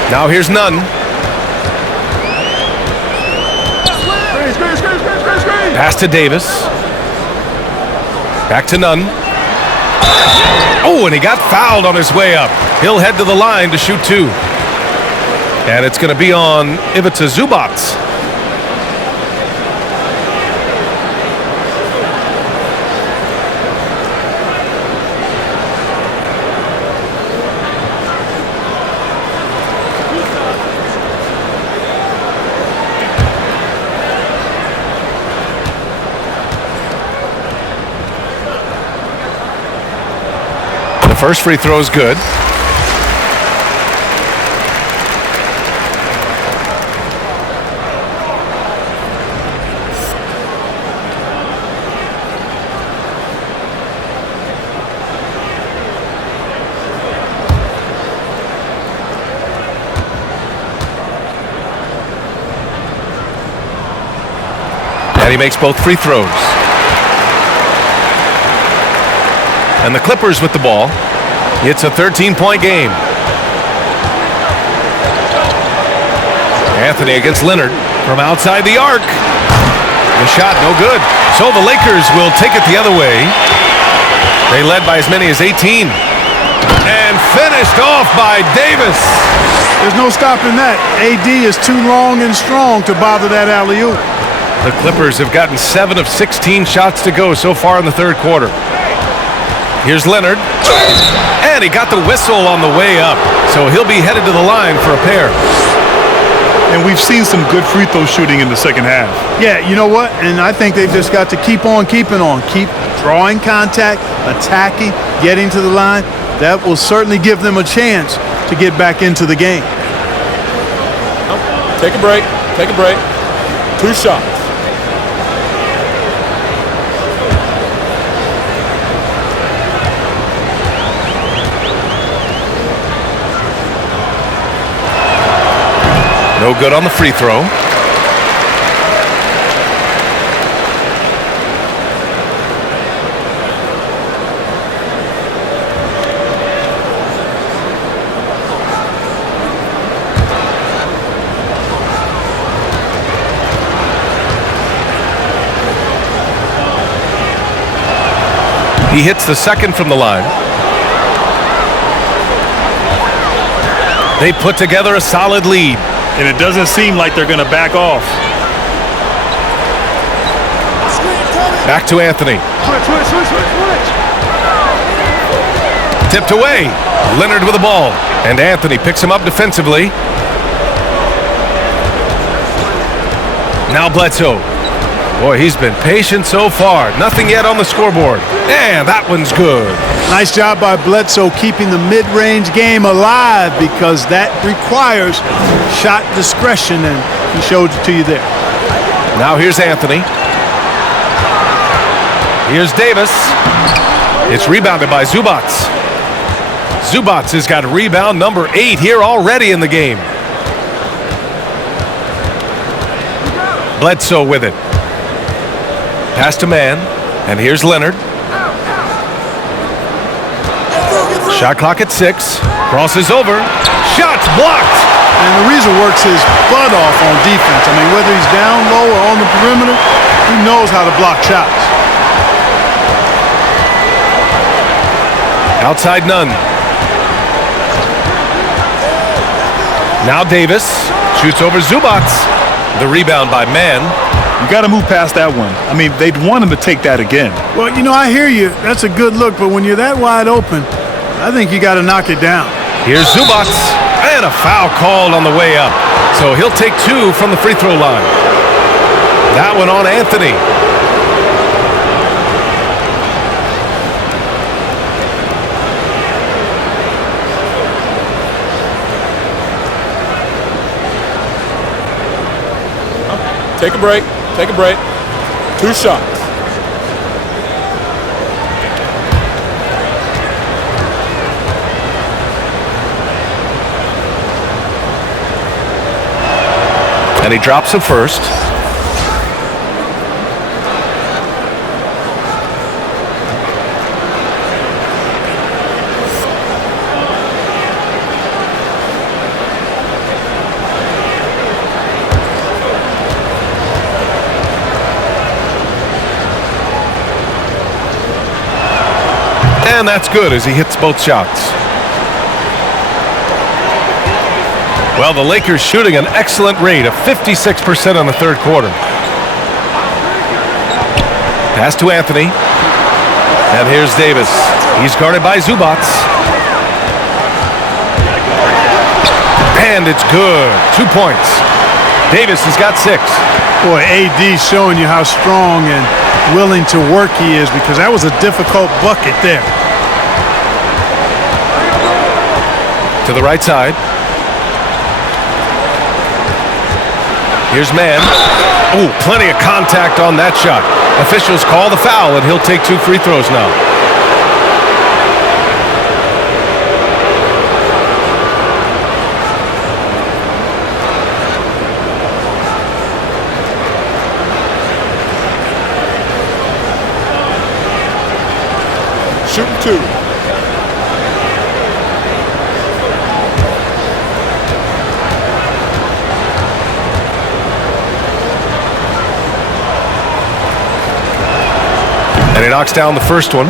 Now here's Nunn. Pass to Davis. Back to Nunn. Oh, and he got fouled on his way up. He'll head to the line to shoot 2. And it's going to be on Ivica Zubac. The first free throw is good. And he makes both free throws. And the Clippers with the ball. It's a 13-point game. Anthony against Leonard from outside the arc. The shot no good. So the Lakers will take it the other way. They led by as many as 18. And finished off by Davis. There's no stopping that. AD is too long and strong to bother that alley-oop. The Clippers have gotten 7 of 16 shots to go so far in the third quarter. Here's Leonard. And he got the whistle on the way up. So he'll be headed to the line for a pair. And we've seen some good free throw shooting in the second half. Yeah, you know what? And I think they've just got to keep on keeping on. Keep drawing contact, attacking, getting to the line. That will certainly give them a chance to get back into the game. Take a break. Take a break. 2 shots. No good on the free throw. He hits the second from the line. They put together a solid lead. And it doesn't seem like they're going to back off. Back to Anthony. Tipped away. Leonard with the ball. And Anthony picks him up defensively. Now Bledsoe. Boy, he's been patient so far. Nothing yet on the scoreboard. And that one's good. Nice job by Bledsoe keeping the mid-range game alive because that requires shot discretion, and he showed it to you there. Now here's Anthony. Here's Davis. It's rebounded by Zubats. Zubats has got rebound number 8 here already in the game. Bledsoe with it. Pass to man, and here's Leonard. Shot clock at 6. Crosses over. Shots blocked. And the reason works his butt off on defense. I mean, whether he's down low or on the perimeter, he knows how to block shots. Outside none. Now Davis shoots over Zubats. The rebound by Mann. You got to move past that one. I mean, they'd want him to take that again. Well, you know, I hear you. That's a good look, but when you're that wide open, I think you got to knock it down. Here's Zubats, and a foul called on the way up. So he'll take 2 from the free throw line. That one on Anthony. Take a break. Take a break. 2 shots. And he drops it first. And that's good as he hits both shots. Well, the Lakers shooting an excellent rate of 56% in the third quarter. Pass to Anthony. And here's Davis. He's guarded by Zubats. And it's good. 2 points. Davis has got 6. Boy, AD's showing you how strong and willing to work he is, because that was a difficult bucket there. To the right side. Here's Mann. Oh, plenty of contact on that shot. Officials call the foul, and he'll take 2 free throws now. Shooting 2. And he knocks down the first one.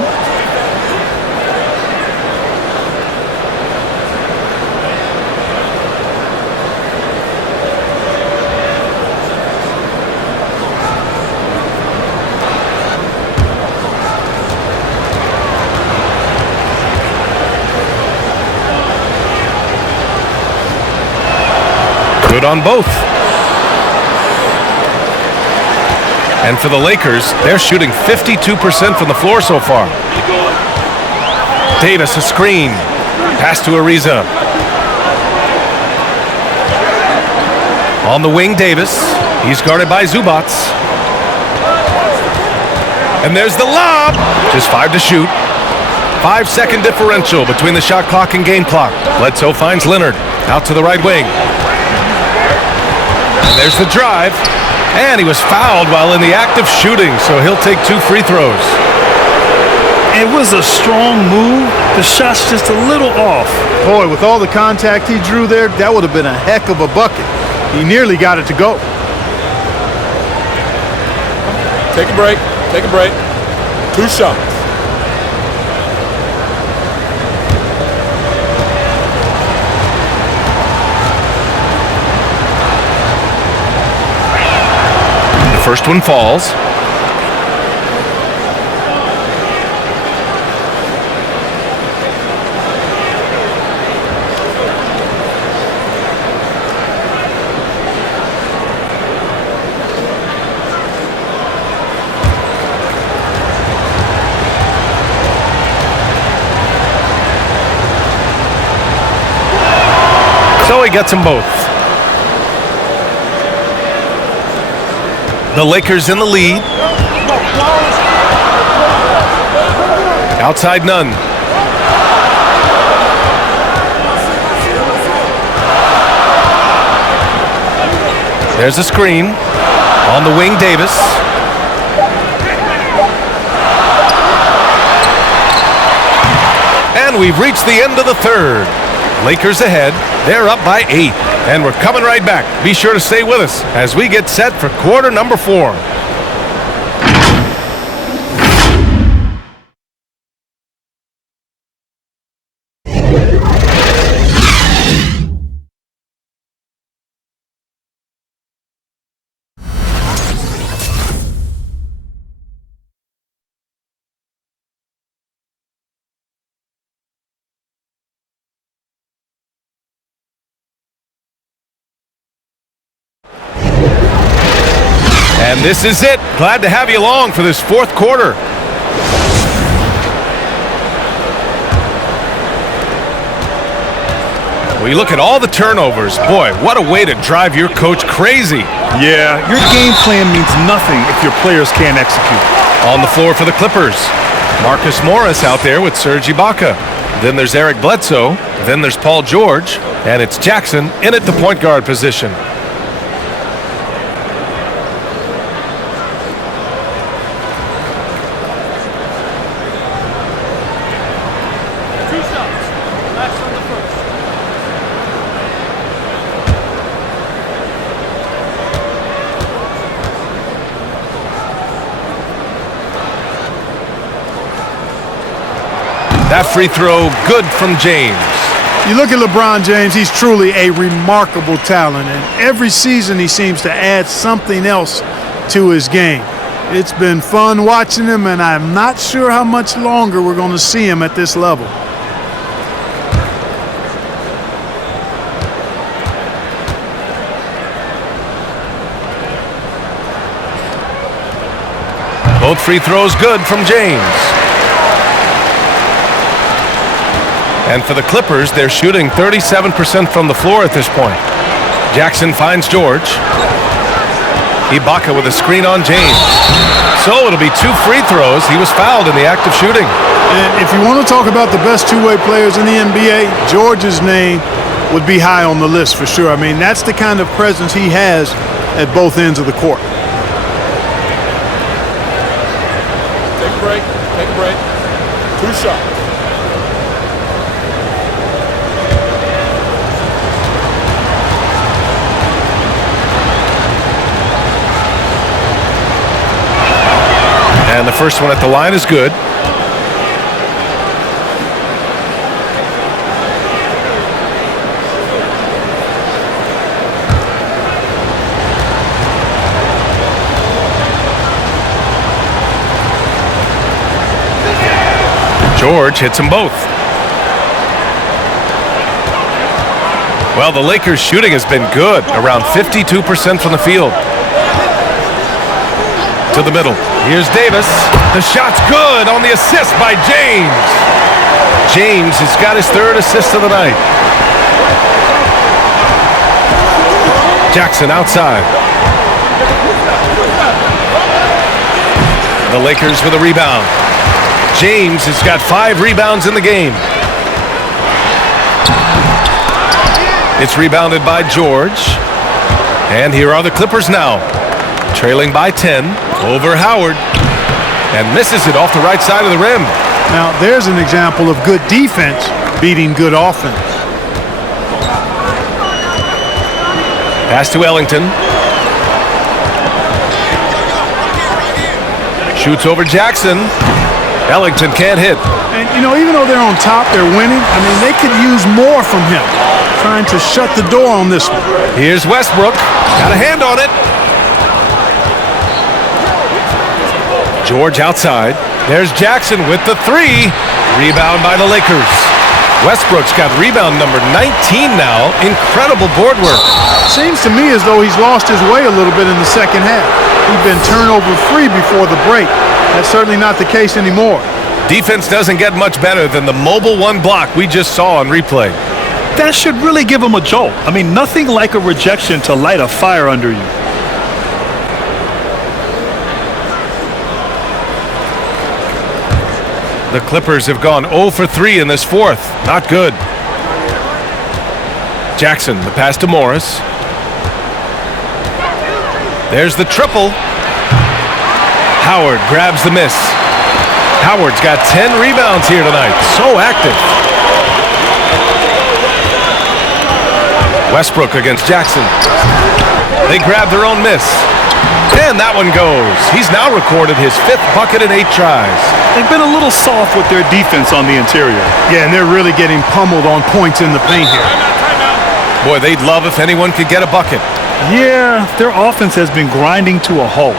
Good on both. And for the Lakers, they're shooting 52% from the floor so far. Davis, a screen. Pass to Ariza. On the wing, Davis. He's guarded by Zubats. And there's the lob. Just 5 to shoot. 5-second differential between the shot clock and game clock. Bledsoe finds Leonard out to the right wing. And there's the drive. And he was fouled while in the act of shooting, so he'll take 2 free throws. It was a strong move. The shot's just a little off. Boy, with all the contact he drew there, that would have been a heck of a bucket. He nearly got it to go. Take a break. Take a break. 2 shots. First one falls. So he gets them both. The Lakers in the lead. Outside none. There's a screen. On the wing, Davis. And we've reached the end of the third. Lakers ahead. They're up by 8. And we're coming right back. Be sure to stay with us as we get set for quarter number 4. And this is it. Glad to have you along for this fourth quarter. We look at all the turnovers. Boy, what a way to drive your coach crazy. Yeah, your game plan means nothing if your players can't execute. On the floor for the Clippers, Marcus Morris out there with Serge Ibaka. Then there's Eric Bledsoe. Then there's Paul George. And it's Jackson in at the point guard position. That free throw, good from James. You look at LeBron James, he's truly a remarkable talent, and every season he seems to add something else to his game. It's been fun watching him, and I'm not sure how much longer we're going to see him at this level. Both free throws good from James. And for the Clippers, they're shooting 37% from the floor at this point. Jackson finds George. Ibaka with a screen on James. So it'll be 2 free throws. He was fouled in the act of shooting. And if you want to talk about the best two-way players in the NBA, George's name would be high on the list for sure. I mean, that's the kind of presence he has at both ends of the court. Take a break. Take a break. 2 shots. And the first one at the line is good. George hits them both. Well, the Lakers' shooting has been good, around 52% from the field. To the middle. Here's Davis. The shot's good on the assist by James. James has got his 3rd assist of the night. Jackson outside. The Lakers with a rebound. James has got 5 rebounds in the game. It's rebounded by George. And here are the Clippers now. Trailing by 10 over Howard, and misses it off the right side of the rim. Now, there's an example of good defense beating good offense. Pass to Ellington. Shoots over Jackson. Ellington can't hit. And, you know, even though they're on top, they're winning. I mean, they could use more from him, trying to shut the door on this one. Here's Westbrook. Got a hand on it. George outside. There's Jackson with the 3. Rebound by the Lakers. Westbrook's got rebound number 19 now. Incredible board work. Seems to me as though he's lost his way a little bit in the second half. He's been turnover free before the break. That's certainly not the case anymore. Defense doesn't get much better than the mobile 1 block we just saw on replay. That should really give him a jolt. I mean, nothing like a rejection to light a fire under you. The Clippers have gone 0 for 3 in this fourth. Not good. Jackson, the pass to Morris. There's the triple. Howard grabs the miss. Howard's got 10 rebounds here tonight. So active. Westbrook against Jackson. They grab their own miss. And that one goes. He's now recorded his 5th bucket in 8 tries. They've been a little soft with their defense on the interior. Yeah, and they're really getting pummeled on points in the paint here. Boy, they'd love if anyone could get a bucket. Yeah, their offense has been grinding to a halt.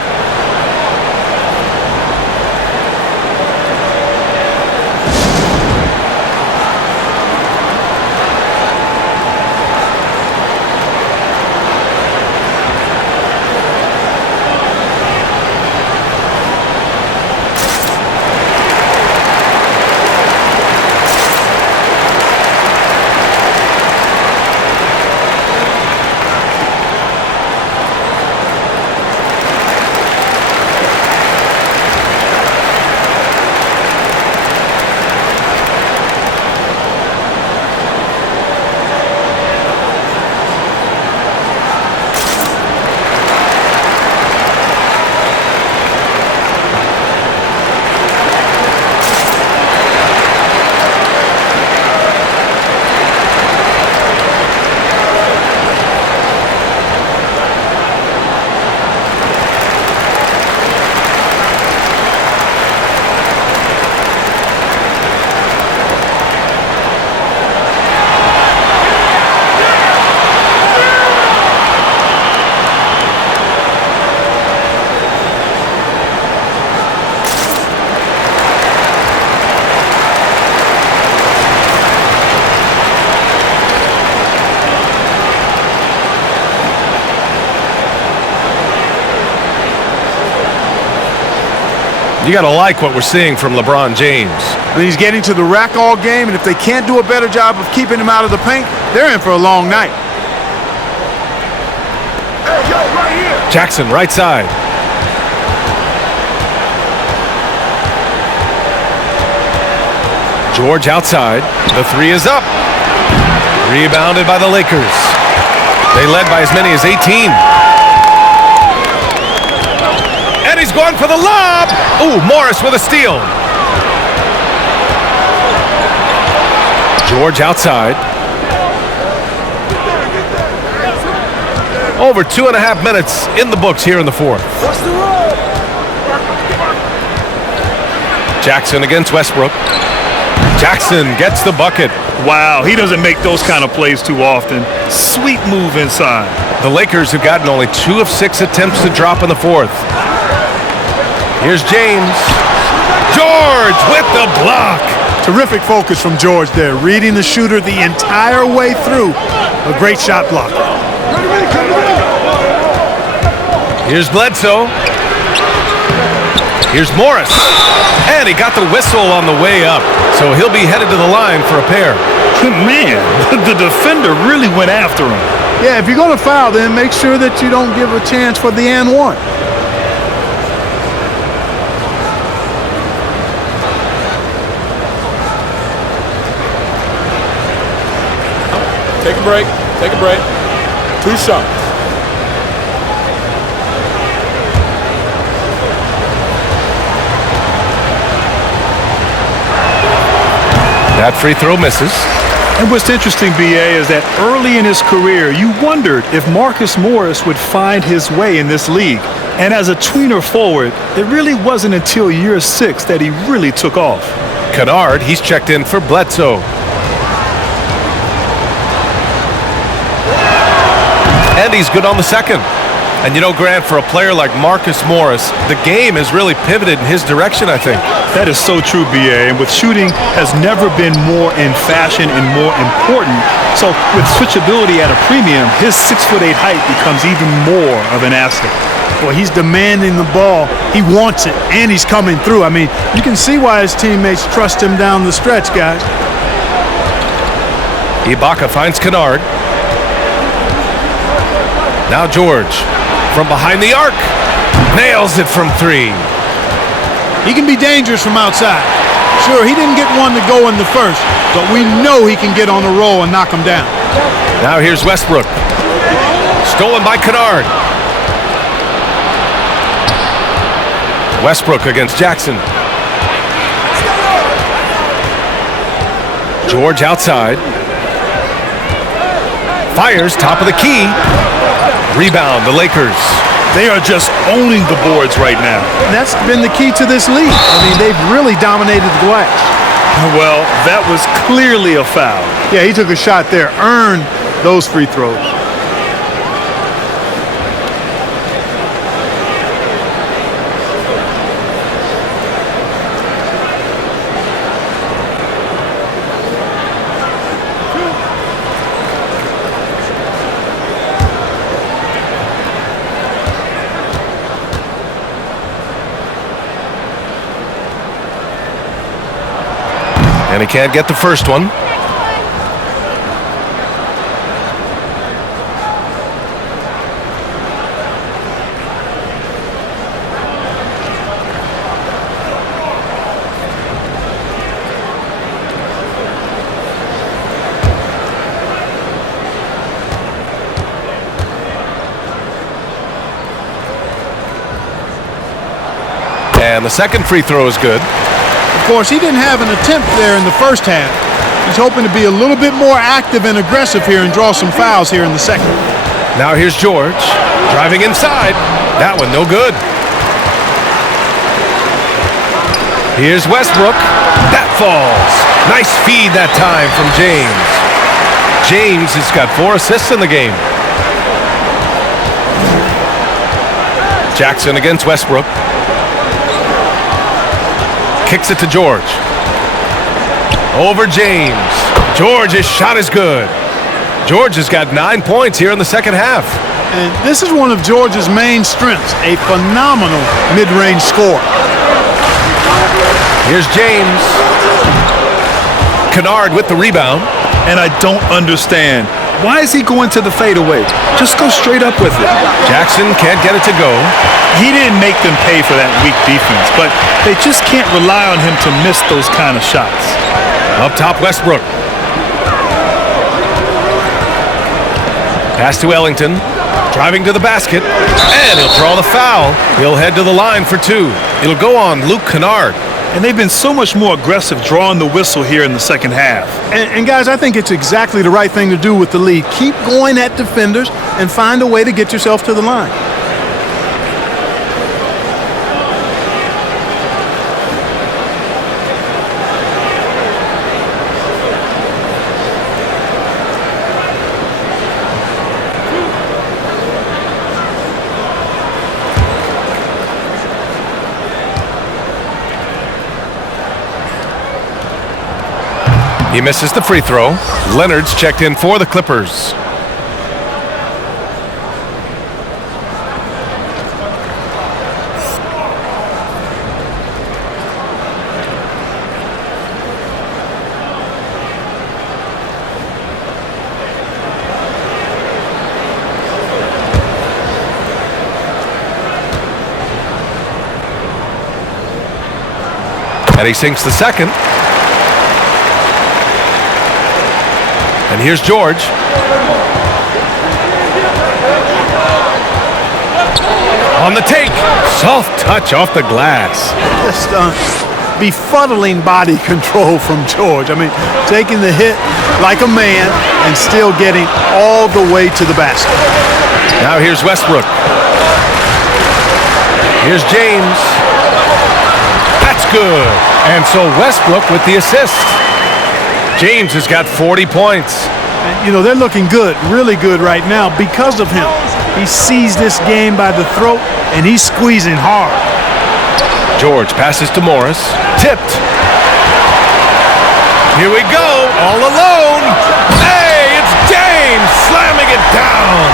You got to like what we're seeing from LeBron James. I mean, he's getting to the rack all game, and if they can't do a better job of keeping him out of the paint, they're in for a long night. Jackson, right side. George outside. The 3 is up. Rebounded by the Lakers. They led by as many as 18. And he's going for the lob. Ooh, Morris with a steal. George outside. Over 2.5 minutes in the books here in the fourth. Jackson against Westbrook. Jackson gets the bucket. Wow, he doesn't make those kind of plays too often. Sweet move inside. The Lakers have gotten only 2 of 6 attempts to drop in the fourth. Here's James. George with the block. Terrific focus from George there, reading the shooter the entire way through. A great shot block. Here's Bledsoe. Here's Morris. And he got the whistle on the way up, so he'll be headed to the line for a pair. Man, the defender really went after him. Yeah, if you're going to foul, then make sure that you don't give a chance for the and one. Take a break. Take a break. 2 shots. That free throw misses. And what's interesting, BA, is that early in his career, you wondered if Marcus Morris would find his way in this league. And as a tweener forward, it really wasn't until year 6 that he really took off. Kennard, he's checked in for Bledsoe. And he's good on the second. And you know, Grant, for a player like Marcus Morris, the game has really pivoted in his direction, I think. That is so true, BA. And with shooting has never been more in fashion and more important. So with switchability at a premium, his 6'8" height becomes even more of an asset. Well, he's demanding the ball. He wants it, and he's coming through. I mean, you can see why his teammates trust him down the stretch, guys. Ibaka finds Kennard. Now George from behind the arc. Nails it from 3. He can be dangerous from outside. Sure, he didn't get one to go in the first, but we know he can get on a roll and knock him down. Now here's Westbrook. Stolen by Kennard. Westbrook against Jackson. George outside. Fires top of the key. Rebound, the Lakers. They are just owning the boards right now. And that's been the key to this league. I mean, they've really dominated the glass. Well, that was clearly a foul. Yeah, he took a shot there, earned those free throws. And he can't get the first one. And the second free throw is good. Of course, he didn't have an attempt there in the first half. He's hoping to be a little bit more active and aggressive here and draw some fouls here in the second. Now here's George, driving inside. That one no good. Here's Westbrook. That falls. Nice feed that time from James. James has got 4 assists in the game. Jackson against Westbrook. Kicks it to George. Over James. George's shot is good. George has got 9 points here in the second half. And this is one of George's main strengths, a phenomenal mid-range scorer. Here's James. Kennard with the rebound. And I don't understand. Why is he going to the fadeaway? Just go straight up with it. Jackson can't get it to go. He didn't make them pay for that weak defense, but they just can't rely on him to miss those kind of shots. Up top, Westbrook. Pass to Ellington. Driving to the basket. And he'll draw the foul. He'll head to the line for 2. It'll go on Luke Kennard. And they've been so much more aggressive drawing the whistle here in the second half. And guys, I think it's exactly the right thing to do with the lead. Keep going at defenders and find a way to get yourself to the line. He misses the free throw. Leonard's checked in for the Clippers. And he sinks the second. And here's George. On the take. Soft touch off the glass. Just befuddling body control from George. I mean, taking the hit like a man and still getting all the way to the basket. Now here's Westbrook. Here's James. That's good. And so Westbrook with the assist. James has got 40 points. And, you know, they're looking good, really good right now because of him. He sees this game by the throat, and he's squeezing hard. George passes to Morris. Tipped. Here we go, all alone. Hey, it's James slamming it down.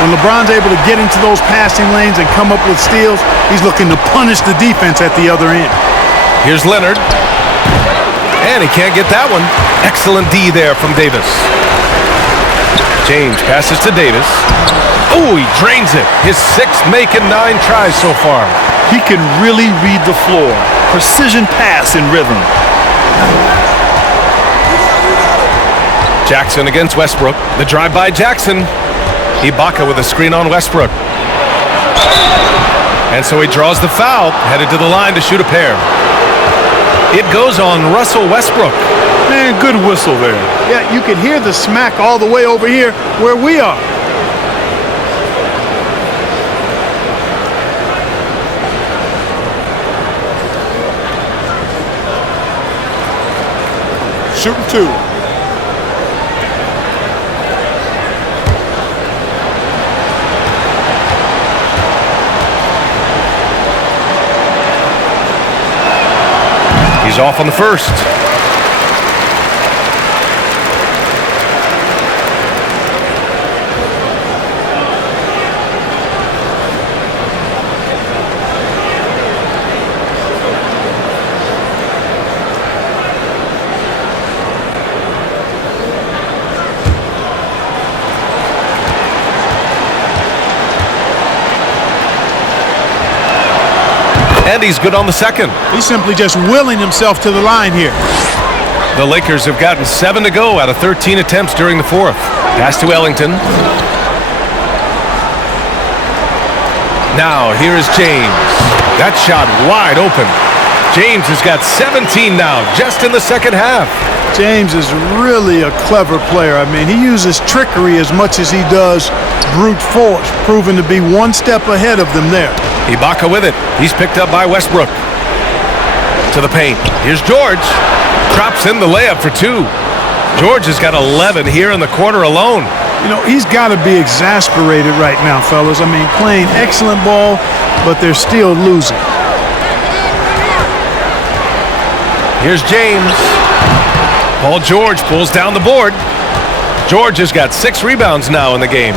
When LeBron's able to get into those passing lanes and come up with steals, he's looking to punish the defense at the other end. Here's Leonard. And he can't get that one. Excellent D there from Davis. James passes to Davis. Oh, he drains it. His 6th make and 9 tries so far. He can really read the floor. Precision pass in rhythm. Jackson against Westbrook. The drive by Jackson. Ibaka with a screen on Westbrook. And so he draws the foul, headed to the line to shoot a pair. It goes on Russell Westbrook. Man, good whistle there. Yeah, you can hear the smack all the way over here where we are. Shooting two. He's off on the first. And he's good on the second. He's simply just willing himself to the line here. The Lakers have gotten 7 to go out of 13 attempts during the fourth. Pass to Ellington. Now here is James. That shot wide open. James has got 17 now just in the second half. James is really a clever player. I mean, he uses trickery as much as he does brute force, proving to be one step ahead of them there. Ibaka with it. He's picked up by Westbrook. To the paint. Here's George. Drops in the layup for two. George has got 11 here in the quarter alone. You know, he's got to be exasperated right now, fellas. I mean, playing excellent ball, but they're still losing. Here's James. Paul George pulls down the board. George has got 6 rebounds now in the game.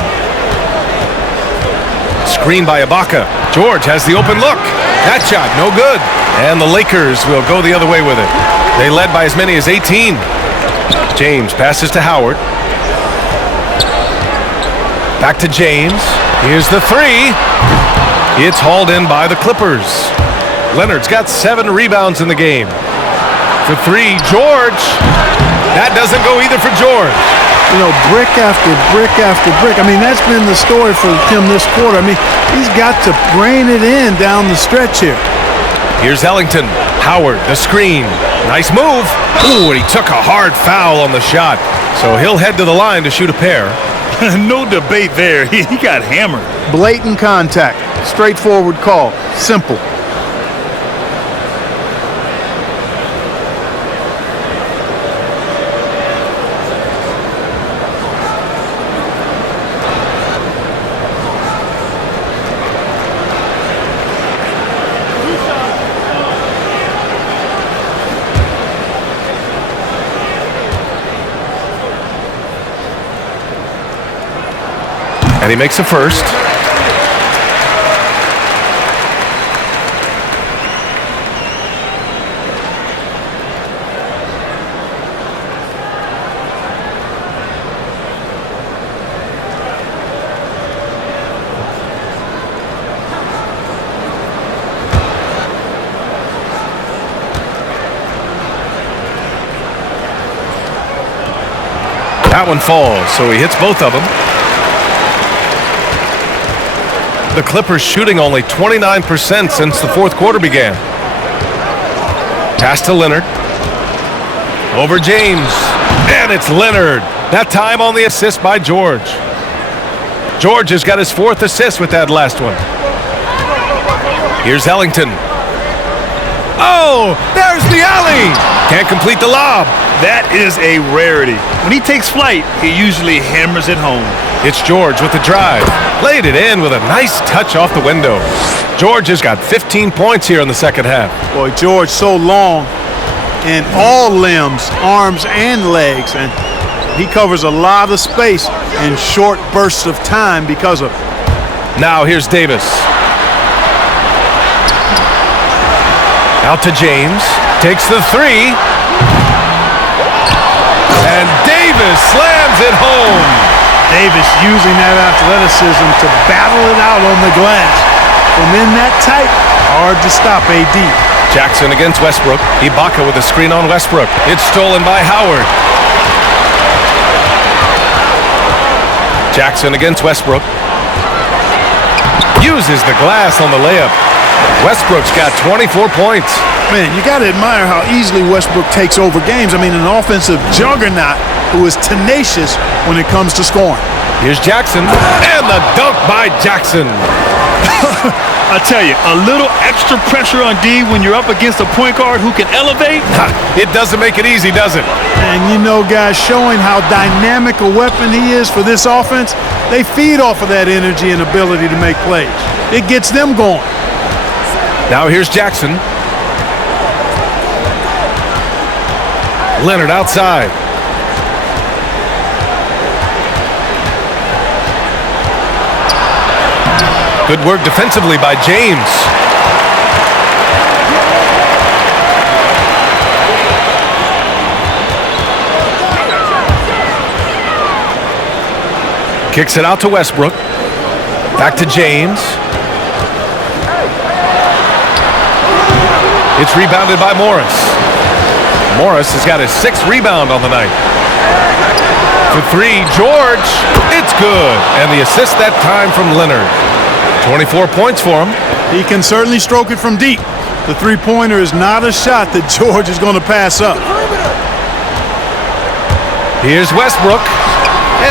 Screen by Ibaka. George has the open look. That shot, no good. And the Lakers will go the other way with it. They led by as many as 18. James passes to Howard. Back to James. Here's the three. It's hauled in by the Clippers. Leonard's got 7 rebounds in the game. For three, George. That doesn't go either for George. You know, brick after brick after brick. I mean, that's been the story for him this quarter. I mean, he's got to brain it in down the stretch here. Here's Ellington. Howard, the screen. Nice move. Ooh, and he took a hard foul on the shot. So he'll head to the line to shoot a pair. No debate there. He got hammered. Blatant contact. Straightforward call. Simple. And he makes a first. That one falls, so he hits both of them. The Clippers shooting only 29% since the fourth quarter began. Pass to Leonard. Over James. And it's Leonard. That time on the assist by George. George has got his 4th assist with that last one. Here's Ellington. Oh, there's the alley. Can't complete the lob. That is a rarity. When he takes flight, he usually hammers it home. It's George with the drive. Laid it in with a nice touch off the window. George has got 15 points here in the second half. Boy, George so long in all limbs, arms and legs, and he covers a lot of space in short bursts of time because of it. Now here's Davis. Out to James. Takes the three. And Davis slams it home. Davis using that athleticism to battle it out on the glass. From in that tight, hard to stop AD. Jackson against Westbrook. Ibaka with a screen on Westbrook. It's stolen by Howard. Jackson against Westbrook. Uses the glass on the layup. Westbrook's got 24 points. Man, you got to admire how easily Westbrook takes over games. I mean, an offensive juggernaut who is tenacious when it comes to scoring. Here's Jackson, and the dunk by Jackson. I tell you, a little extra pressure on D when you're up against a point guard who can elevate. It doesn't make it easy, does it? And you know, guys, showing how dynamic a weapon he is for this offense, they feed off of that energy and ability to make plays. It gets them going. Now here's Jackson. Leonard outside. Good work defensively by James. Kicks it out to Westbrook. Back to James. It's rebounded by Morris. Morris has got his 6th rebound on the night. For 3, George. It's good. And the assist that time from Leonard. 24 points for him. He can certainly stroke it from deep. The three-pointer is not a shot that George is going to pass up. Here's Westbrook,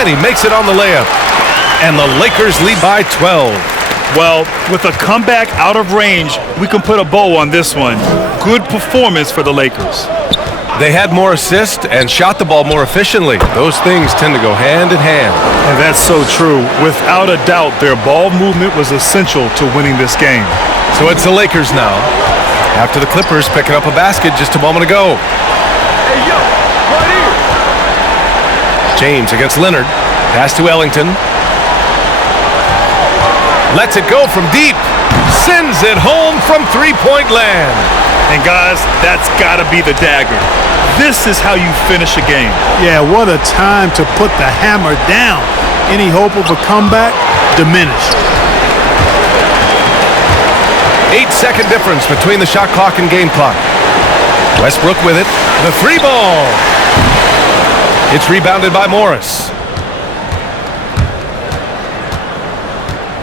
and he makes it on the layup. And the Lakers lead by 12. Well, with a comeback out of range, we can put a bow on this one. Good performance for the Lakers. They had more assists and shot the ball more efficiently. Those things tend to go hand in hand. And that's so true. Without a doubt, their ball movement was essential to winning this game. So it's the Lakers now, after the Clippers picking up a basket just a moment ago. James against Leonard. Pass to Ellington. Lets it go from deep. Sends it home from three-point land. And guys, that's got to be the dagger. This is how you finish a game. Yeah, what a time to put the hammer down. Any hope of a comeback diminished. 8-second difference between the shot clock and game clock. Westbrook with it. The 3 ball. It's rebounded by Morris.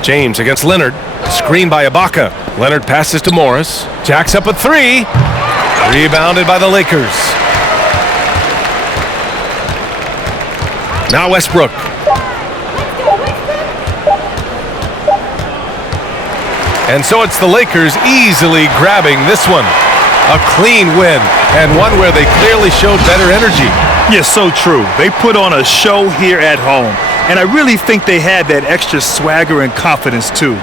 James against Leonard. Screen by Ibaka. Leonard passes to Morris. Jacks up a 3. Rebounded by the Lakers. Now Westbrook. And so it's the Lakers easily grabbing this one. A clean win, and one where they clearly showed better energy. Yes, so true. They put on a show here at home, and I really think they had that extra swagger and confidence too.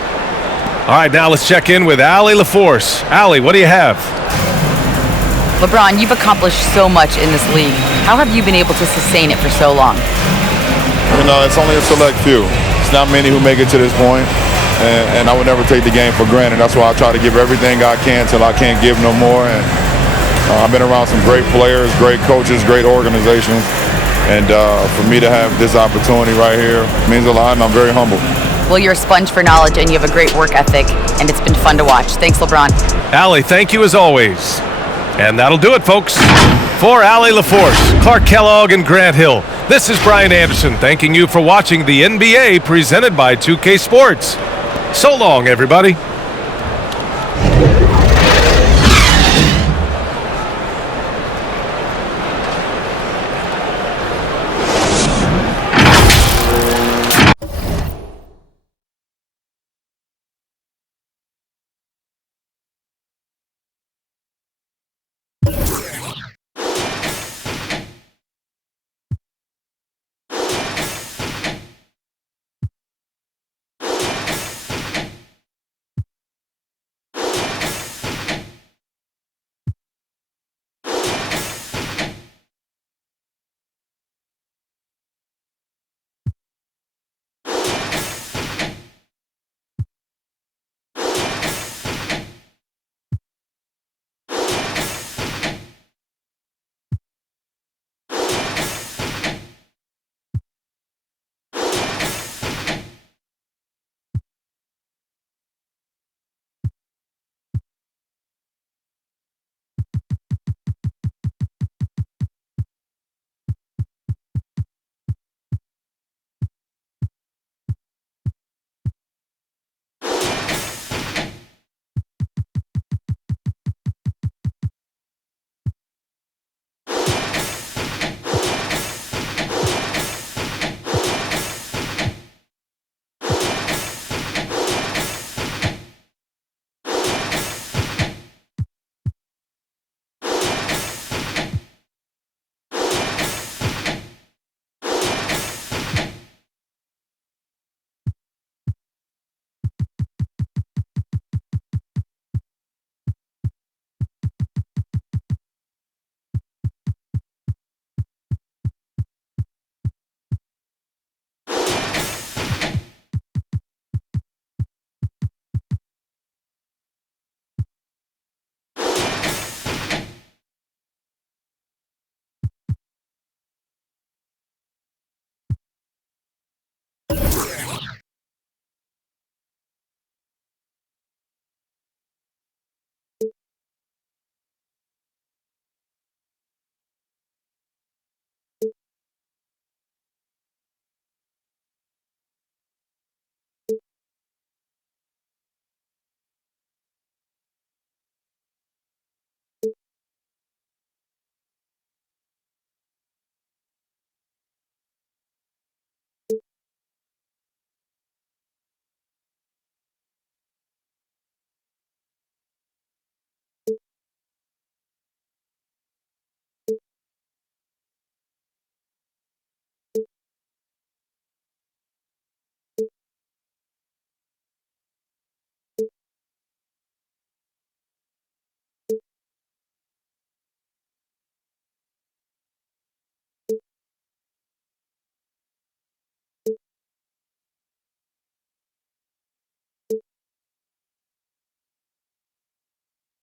All right, now let's check in with Allie LaForce. Allie, what do you have? LeBron, you've accomplished so much in this league. How have you been able to sustain it for so long? You know, it's only a select few. It's not many who make it to this point, and I would never take the game for granted. That's why I try to give everything I can till I can't give no more. And I've been around some great players, great coaches, great organizations, and for me to have this opportunity right here means a lot, and I'm very humbled. Well, you're a sponge for knowledge, and you have a great work ethic, and it's been fun to watch. Thanks, LeBron. Allie, thank you as always. And that'll do it, folks. For Allie LaForce, Clark Kellogg, and Grant Hill, this is Brian Anderson thanking you for watching the NBA presented by 2K Sports. So long, everybody.